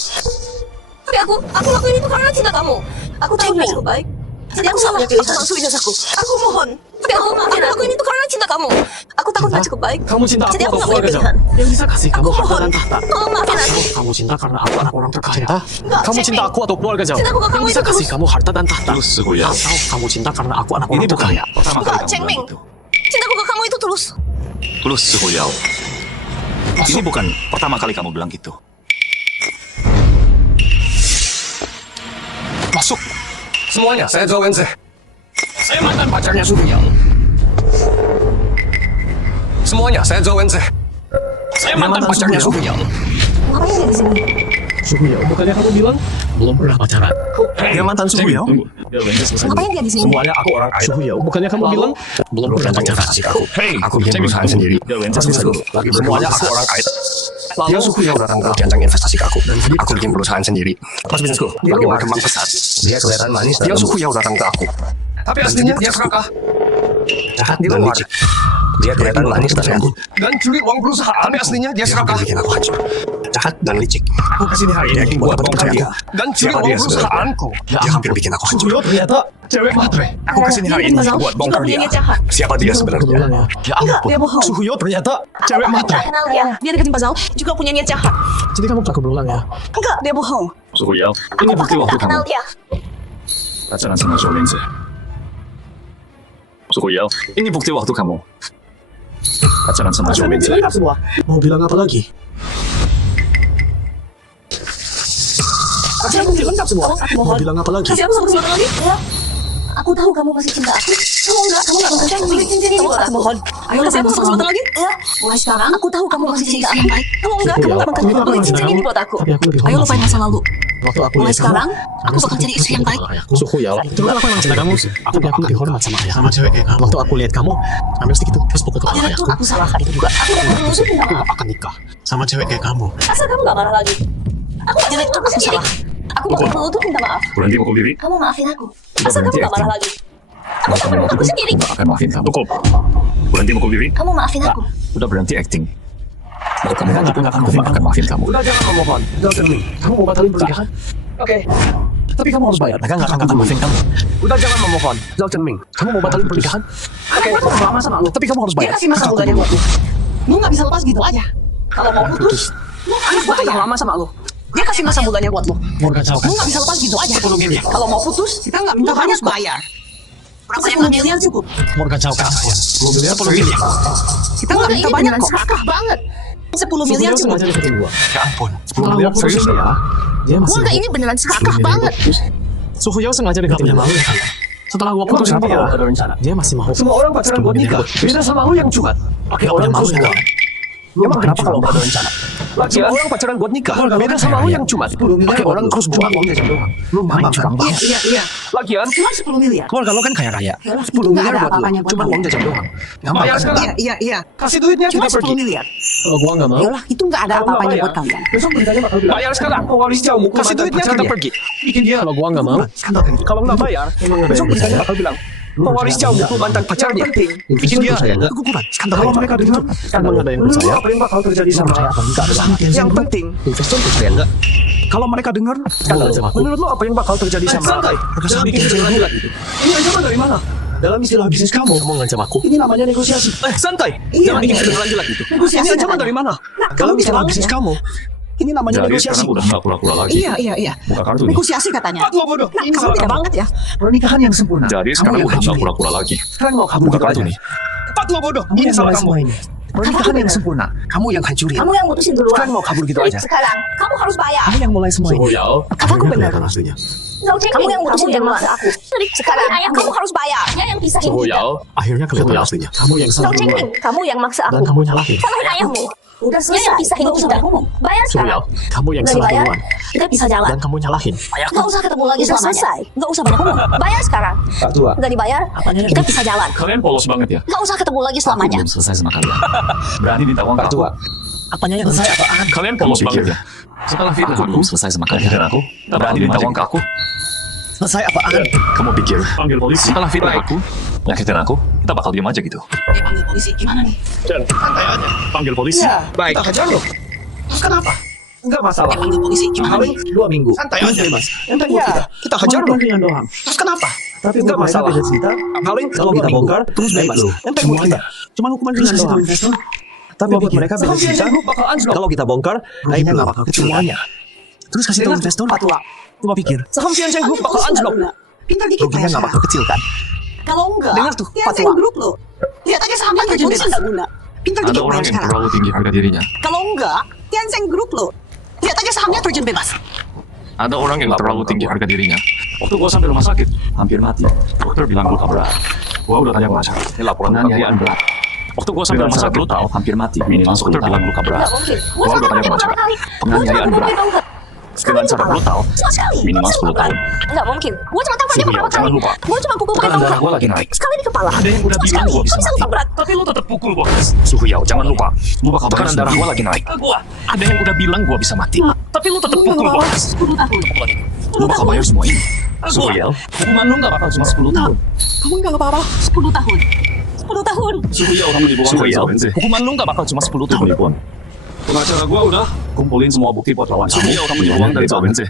Tapi aku lakuin itu karena cinta kamu. Aku tahu nggak cukup baik. Jadi aku salah. Aku langsung ijazahku. Aku mohon. Tapi aku lakuin itu karena cinta kamu. Aku takut nggak cukup baik. Kamu cinta aku Jadi aku atau nggak punya keluarga pilihan. Yang bisa kasih kamu Aku harta mohon. dan tahta. Tolong maafin aku. Kamu cinta karena aku anak orang terkaya. Enggak, Kamu Chengming. cinta aku atau keluarga jauh. Cintaku ke Yang kamu bisa itu kasih tulus. kamu harta dan tahta. Terus Suhu Yao. Atau kamu cinta karena aku anak Ini orang bukan terkaya. pertama kali Enggak, kamu Chengming. bilang itu. Cintaku ke kamu itu tulus. Tulus Suhu Yao. Ini bukan pertama kali kamu bilang gitu. Masuk. Semuanya, saya Zhou Wenze. Saya mantan pacarnya Suhu Yao. Semuanya, saya Zhou Wenze. Saya mantan pacarnya Suhu Yao. Ngapain dia di sini? Suhu Yao, bukannya kamu bilang belum pernah pacaran? Dia mantan Suhu Yao. Ngapain dia di sini? Semuanya aku orang kaya. Suhu Yao, bukannya kamu bilang belum pernah pacaran? Hey, Aku bikin perusahaan sendiri. Lagi semuanya aku orang kaya. Dia Suhu Yao datang ke diancang investasi ke aku. Aku bikin perusahaan sendiri. Mas bisnisku lagi berkembang pesat. Dia kelihatan manis. Dia Suhu Yao datang ke aku. Tapi aslinya dia serakah. Jahat dan licik. Dia kelihatan manis dan lembut. Dan curi uang perusahaan. Tapi aslinya dia serakah. Dia bikin aku hancur. Jahat dan licik. Aku kesini hari ini buat percaya dia. Dan curi uang perusahaanku. Dia hampir bikin aku hancur. Ternyata cewek matre. Aku kesini hari ini buat bongkar dia. Siapa dia sebenarnya? Ya Enggak, dia bohong. Suhu Yao ternyata cewek matre. Nggak kenal dia. Dia deketin Pak Zhao juga punya niat jahat. Jadi kamu takut berulang ya? Enggak, dia bohong. Suhu Yao. Aku Ini bukti bahkan waktu nggak kenal kamu dia. pacaran sama Zhou Wenze. Suhu Yao. Ini bukti waktu kamu pacaran sama Zhou Wenze. Semua. Mau bilang apa lagi? Aku lengkap semua. Aku mohon. Mau bilang apa lagi? Kasih aku satu kesempatan lagi. Ya. Aku tahu kamu masih cinta aku. Kamu nggak mau Chengming. Cincin ini buat aku. Mohon. Ayo kasih aku satu kesempatan lagi. Ya. Mulai sekarang aku tahu kamu masih cinta anak baik. Kamu nggak bakal beli cincin ini buat aku. Ayo lupain masa lalu. Waktu aku Mulai lihat sekarang kamu, aku bakal jadi istri yang baik. Suhu Yao. Itu kan aku emang cinta kamu. Aku lebih hormat sama ayah. Sama cewek kayak kamu. Waktu aku lihat kamu, ambil stick itu terus pukul kepala Ya ayahku. itu aku salah kali itu juga. Aku nggak perlu musuh minta Aku maaf. gak akan nikah sama cewek kayak kamu. Asal kamu nggak marah lagi. Aku jadi itu aku salah. Aku nggak perlu tuh minta maaf. Berhenti pukul diri. Kamu maafin aku. Asal kamu nggak marah lagi. Kalau kamu mau Aku sendiri. nggak akan maafin kamu. Cukup. Berhenti mukul diri. Kamu maafin aku. Udah berhenti acting. Kalau kamu nggak akan maafin kamu. Udah jangan memohon. Zhao Chengming, kamu mau batalin pernikahan? Oke. Tapi kamu harus bayar. Mereka nggak akan maafin kamu. Udah jangan memohon. Zhao Chengming, kamu mau batalin pernikahan? Oke. Lama sama lu. Tapi kamu harus Dia bayar. kasih masa mudanya buat lu. Lu nggak bisa lepas gitu aja. Kalau mau putus, lu harus bayar. Lama sama lu. Dia kasih masa mudanya buat lu. Lu nggak bisa lepas gitu aja. Kalau mau putus, kita nggak minta banyak bayar. 10 miliar cukup. Mau kacaukan saya. 10 miliar, 10 miliar. Kita nggak minta banyak kok. Serakah banget. 10 miliar cukup. Ya ampun, 10 miliar serius ya? Dia masih Keluarga ini beneran serakah banget. Suhu Yao sengaja deketin mau. Setelah gua putus apa ya? Ada rencana. Dia masih mau. Semua orang pacaran buat nikah. Beda sama lu yang cuman pakai orang terus buang. Emang kenapa kalau nggak ada rencana? Semua orang pacaran buat nikah. Beda sama lu yang cuman pakai orang terus buang. Lu main curang banget. Iya. Lagian Cuma 10 miliar. keluarga lo kan kaya raya. 10 Nggak miliar ada buat apa-apanya lu. buat Cuma lu. uang jajan doang. Gampang kan? Iya. Kasih duitnya Cuma kita 10 pergi. miliar. Kalau gua nggak mau. Yalah, itu nggak ada apa-apanya buat kalian. Besok beritanya bakal bilang. Bayar sekarang. Waris jauh. Kasih duitnya kita pergi. Bikin dia. Kalau gua nggak mau. Kalau nggak bayar, besok beritanya bakal bilang. Pewaris jauh mukul mantan pacarnya. Bikin dia keguguran. Kalau mereka dengar, Emang ada yang percaya? apa yang bakal terjadi sama saya? Yang penting, investor percaya enggak? Kalau mereka dengar, menurut lo apa yang bakal terjadi sama saya? Jangan bikin saya bulat gitu. Ini ancaman dari mana? Dalam istilah bisnis kamu ngancam aku. ini namanya negosiasi. Santai. Jangan bikin kedengaran jelek gitu. Ini ancaman dari mana? Dalam istilah bisnis kamu ini namanya Jadi negosiasi. sekarang udah nggak pura-pura lagi. Iya. Buka kartu nih. Negosiasi katanya. Lo bodoh. Nah, kamu tidak banget ya. Pernikahan yang sempurna. Jadi sekarang Kamu udah yang nggak hancur. pura-pura lagi. Sekarang mau kabur Buka gitu kartu aja. nih. Lo bodoh. Ini salah kamu. Pernikahan yang sempurna. Kamu yang hancurin. Kamu yang mutusin duluan. Sekarang mau kabur gitu aja. Sekarang, kamu harus bayar. Kamu yang mulai semua ini. Yao. Kataku benar. Kamu yang mutusin duluan aku. Sekarang, kamu harus bayar. Dia yang pisahin Suhu kita. Yao. Akhirnya kelihatan aslinya. Kamu yang salah duluan. Chengming, kamu yang maksa Dan aku. kamu nyalahin. Salahin ayahmu. Udah selesai. Dia yang pisahin kita. Bayar Suhu sekarang. Yao, kamu yang Udah salah dibayar, duluan. kita bisa jalan. Dan kamu nyalahin. Nggak usah ketemu lagi selamanya. Selesai. Nggak usah banyak ngomong. Bayar sekarang. Pak Tua. Udah dibayar, kita bisa jalan. Kalian polos banget ya. Nggak usah ketemu lagi selamanya. Belum selesai sama kalian. Berani minta uang ke aku. Apanya yang selesai apaan? Kalian polos banget ya. Setelah fitnah aku belum selesai sama kalian dan aku berani minta uang ke aku. Selesai apaan? Kamu pikir panggil polisi setelah fitnah aku nyakitin aku, kita bakal diam aja gitu. Panggil polisi gimana nih? Dan santai aja. Panggil polisi. Baik. Kita hajar lo. Terus kenapa? Enggak masalah. Panggil polisi gimana Paling nih? 2 minggu. Santai aja mas. Entah kita hajar lo. Terus kenapa? Tapi enggak masalah. Paling kalau kita bongkar terus bebas. Entah kita. Cuma hukuman ringan doang. Tapi buat mereka beda cerita. Kalau kita bongkar, aibnya nggak bakal kecil semuanya. Terus kasih tahu investor. Coba pikir. Saham Tianjin Group bakal anjlok. Pintar dikit Ruginya ya. nggak bakal kecil kan? Kalau enggak, Dengar tuh, Tianjin fatwa. Group lo. Lihat aja sahamnya terjun bebas. Nggak guna. Pintar Ada dikit orang bayar yang sekarang. terlalu tinggi harga dirinya. Kalau enggak, Tianjin Group lo. Lihat aja sahamnya terjun bebas. Ada orang yang terlalu tinggi harga dirinya. Waktu gua sampai rumah sakit, hampir mati. Dokter bilang luka berat. Gua udah tanya pengacara. Ini laporan penganiayaan berat. Waktu gua sampai rumah sakit, lu tahu hampir mati. Dokter bilang luka berat. Nggak mungkin. Gua udah tanya pengacara. Penganiayaan berat. Dengan cara lu tahu, Sama sekali. minimal 10 tahun. Nggak mungkin. Gue cuma tampar dia Suhu beberapa Yao, jangan kali. lupa. Gue cuma pukul pakai Tekanan darah tongkat. gua lagi naik. Sekali di kepala. Ada yang udah Cuma bilang sekali. gua bisa Kok bisa mati. luka berat? Tapi lu tetap pukul gua. Suhu Yao, jangan lupa. Lu bakal tekanan darah gua lagi naik. Gua. Ada yang udah bilang gua bisa mati. Tapi lu tetap pukul gua. 10 tahun. Lu bakal bayar semua ini. Suhu Yao, hukuman lu nggak bakal cuma 10 tahun. Kamu nggak apa-apa. 10 tahun. 10 tahun. Suhu Yao, hukuman lu nggak bakal cuma 10 tahun. Pengacara gua udah kumpulin semua bukti buat lawan kamu. Kamu uang dari Zalwenze.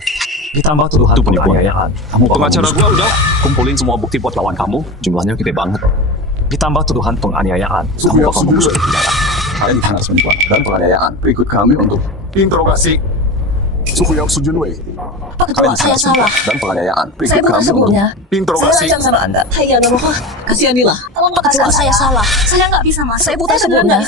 Ditambah tuduhan penganiayaan. Pengacara gua udah kumpulin semua bukti buat lawan kamu. Jumlahnya gede banget. Ditambah tuduhan penganiayaan. Kamu bakal masuk penjara. Kalian harus menipu dan penganiayaan. Berikut kami untuk interogasi. Suhu Yao Sujunwei. Pak Ketua, saya salah. Dan penganiayaan. Saya bukan sebelumnya. Saya interogasi. lancang sama Anda. Saya nggak mau. Kasihanilah. Tolong lepaskan saya salah. Saya nggak bisa mas. Saya buta sebelumnya.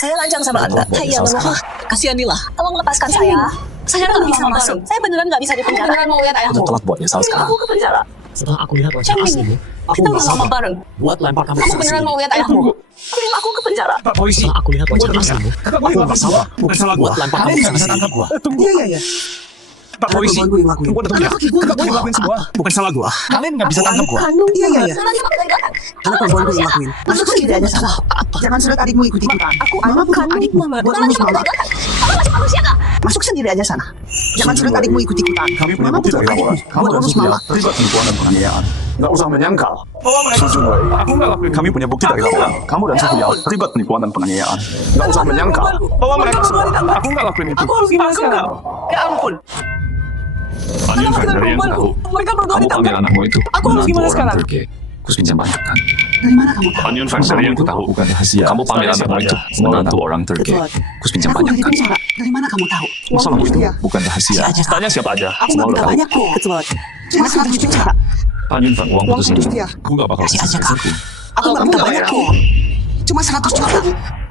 Saya lancang sama Anda. Saya nggak mau. Kasihanilah. Tolong lepaskan saya. Saya nggak bisa masuk. Saya beneran nggak bisa di penjara. Beneran mau lihat ayahmu. Udah telat buat nyesal Kirim sekarang. aku ke penjara. Setelah aku lihat wajah aslimu, aku Kita nggak udah lama sabar bareng. buat lempar kamu ke Aku beneran sini. mau lihat ayahmu. Kirim aku ke penjara. Pak polisi. Setelah aku lihat wajah aslimu, aku nggak sabar Bukan salah gua. buat lempar kamu ke sini. Iya. Pak polisi. Gue yang lakuin. Gua udah tanya. Kakak gua ngelakuin semua. Bukan salah gua. Kalian nggak bisa tangkap gua. Iya. Sama dia pakai gerakan. Anak perempuan gue yang lakuin. Masuk sendiri aja salah. Jangan surat adikmu ikut-ikutan. Mama bukan adikmu. Buat Mama ngurus dia pakai mama. gerakan. Kamu masih manusia nggak? Masuk sendiri aja sana. Jangan surat adikmu ikut-ikutan. Kami punya Mama bukti bukan dari laporan. adikmu. Kamu Buat dan ngurus Supriya mama. terlibat penipuan dan penganiayaan. Nggak usah menyangkal. Sujunwei, aku nggak lakuin. Kami punya bukti dari laporan. Kamu dan Suhu Yao terlibat penipuan dan penganiayaan. Nggak usah menyangkal bahwa mereka semua. Aku nggak lakuin itu. Aku harus gimana sekarang? Ya ampun. Pan Yunfeng dari yang tahu. Mereka berdua Kamu panggil ditangkap. anakmu itu. Aku harus gimana sekarang? Kus pinjam banyak kan? Dari mana kamu tahu? Pan Yunfeng dari yang ku tahu bukan rahasia. Kamu panggil anakmu itu menantu orang Turki. Kus pinjam Aku banyak dari kan? bicara. Dari mana kamu tahu? Masalahmu itu bukan rahasia. Aja. Tanya siapa aja. Aku Semua nggak udah minta tahu. banyak kok. Kecuali. Cuma 100 juta. Pan Yunfeng uang Uang putus ini. putus dia. Aku nggak bakal Kasih aja kasih ke aku. aku. Aku nggak minta banyak kok. Cuma 100 juta.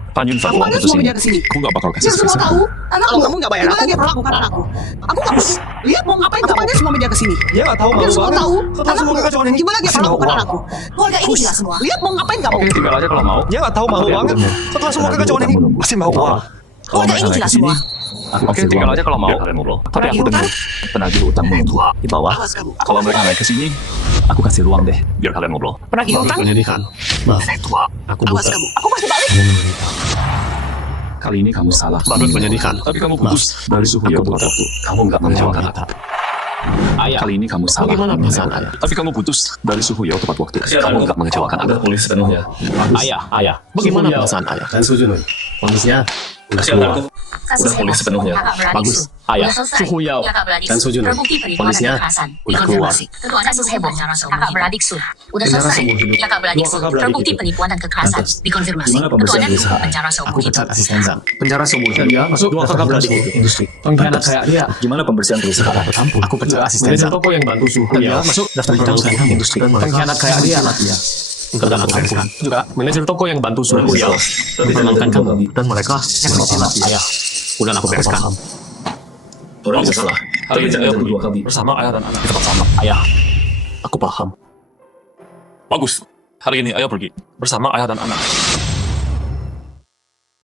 Pan Yunfeng Aku uang panggil putus semua ini. media ke sini. Aku nggak bakal kasih Biar semua spesial. tahu. Kalau kamu nggak bayar aku, dia perlakukan anakku. Aku nggak mau. Lihat mau ngapain kamu panggil semua media ke sini. Dia nggak tahu Biar malu semua banget. tahu. Setelah semua kekacauan ini, Gimana dia pasti mau perlakukan uang. anakku. Keluarga ini gila semua. Lihat mau ngapain kamu. Oke, tinggal aja kalau mau. Dia nggak tahu malu banget. Setelah semua kekacauan ini, pasti mau uang. Keluarga ini gila semua. Oke, tinggal aja kalau mau. Tapi aku dengar penagih utang mentua di bawah. Kalau mereka naik ke sini, aku kasih ruang deh biar kalian ngobrol. Penagih utang. Penyelidikan. Maaf, Tua, aku Awas bukan. kamu. Aku pasti balik. kali ini kamu salah. Menurut penyelidikan. Tapi kamu putus dari Suhu Yao tepat waktu. Kamu nggak mengecewakan kita. Ayah, Kali ini kamu salah. bagaimana perasaan ayah? Tapi kamu putus dari Suhu Yao tepat waktu. Kamu nggak mengecewakan aku. Polis sepenuhnya. Ayah, bagaimana perasaan ayah? Dan Sujunwei. Kondisinya udah keluar. Udah pulih sepenuhnya. Bagus. Ayah, Suhu Yao Dan Sujunwei. kondisinya udah keluar. Kasus heboh kakak beradik Sun udah selesai. Kakak beradik Sun terbukti penipuan dan kekerasan dikonfirmasi. Gimana pembersihan Ketuanya usaha? penjara Aku seumur hidup. pecat asisten Zhang. Penjara seumur hidup. Ya, masuk dua kakak beradik industri. Pengkhianat kayak dia. Gimana pembersihan perusahaan? Aku pecat asisten Manajer Zhang. toko yang bantu Suhu Yao Masuk daftar perusahaan industri. Pengkhianat kayak dia. Dan aku lakukan juga manajer toko yang bantu Suhu Yao mempermainkan kamu dan mereka yang bersilat. Ayah, udah aku bereskan. Orang bisa salah. Tapi jangan berdua kami. Bersama ayah dan anak kita bersama. Ayah, aku paham. Bagus. Hari ini ayah pergi bersama ayah dan anak.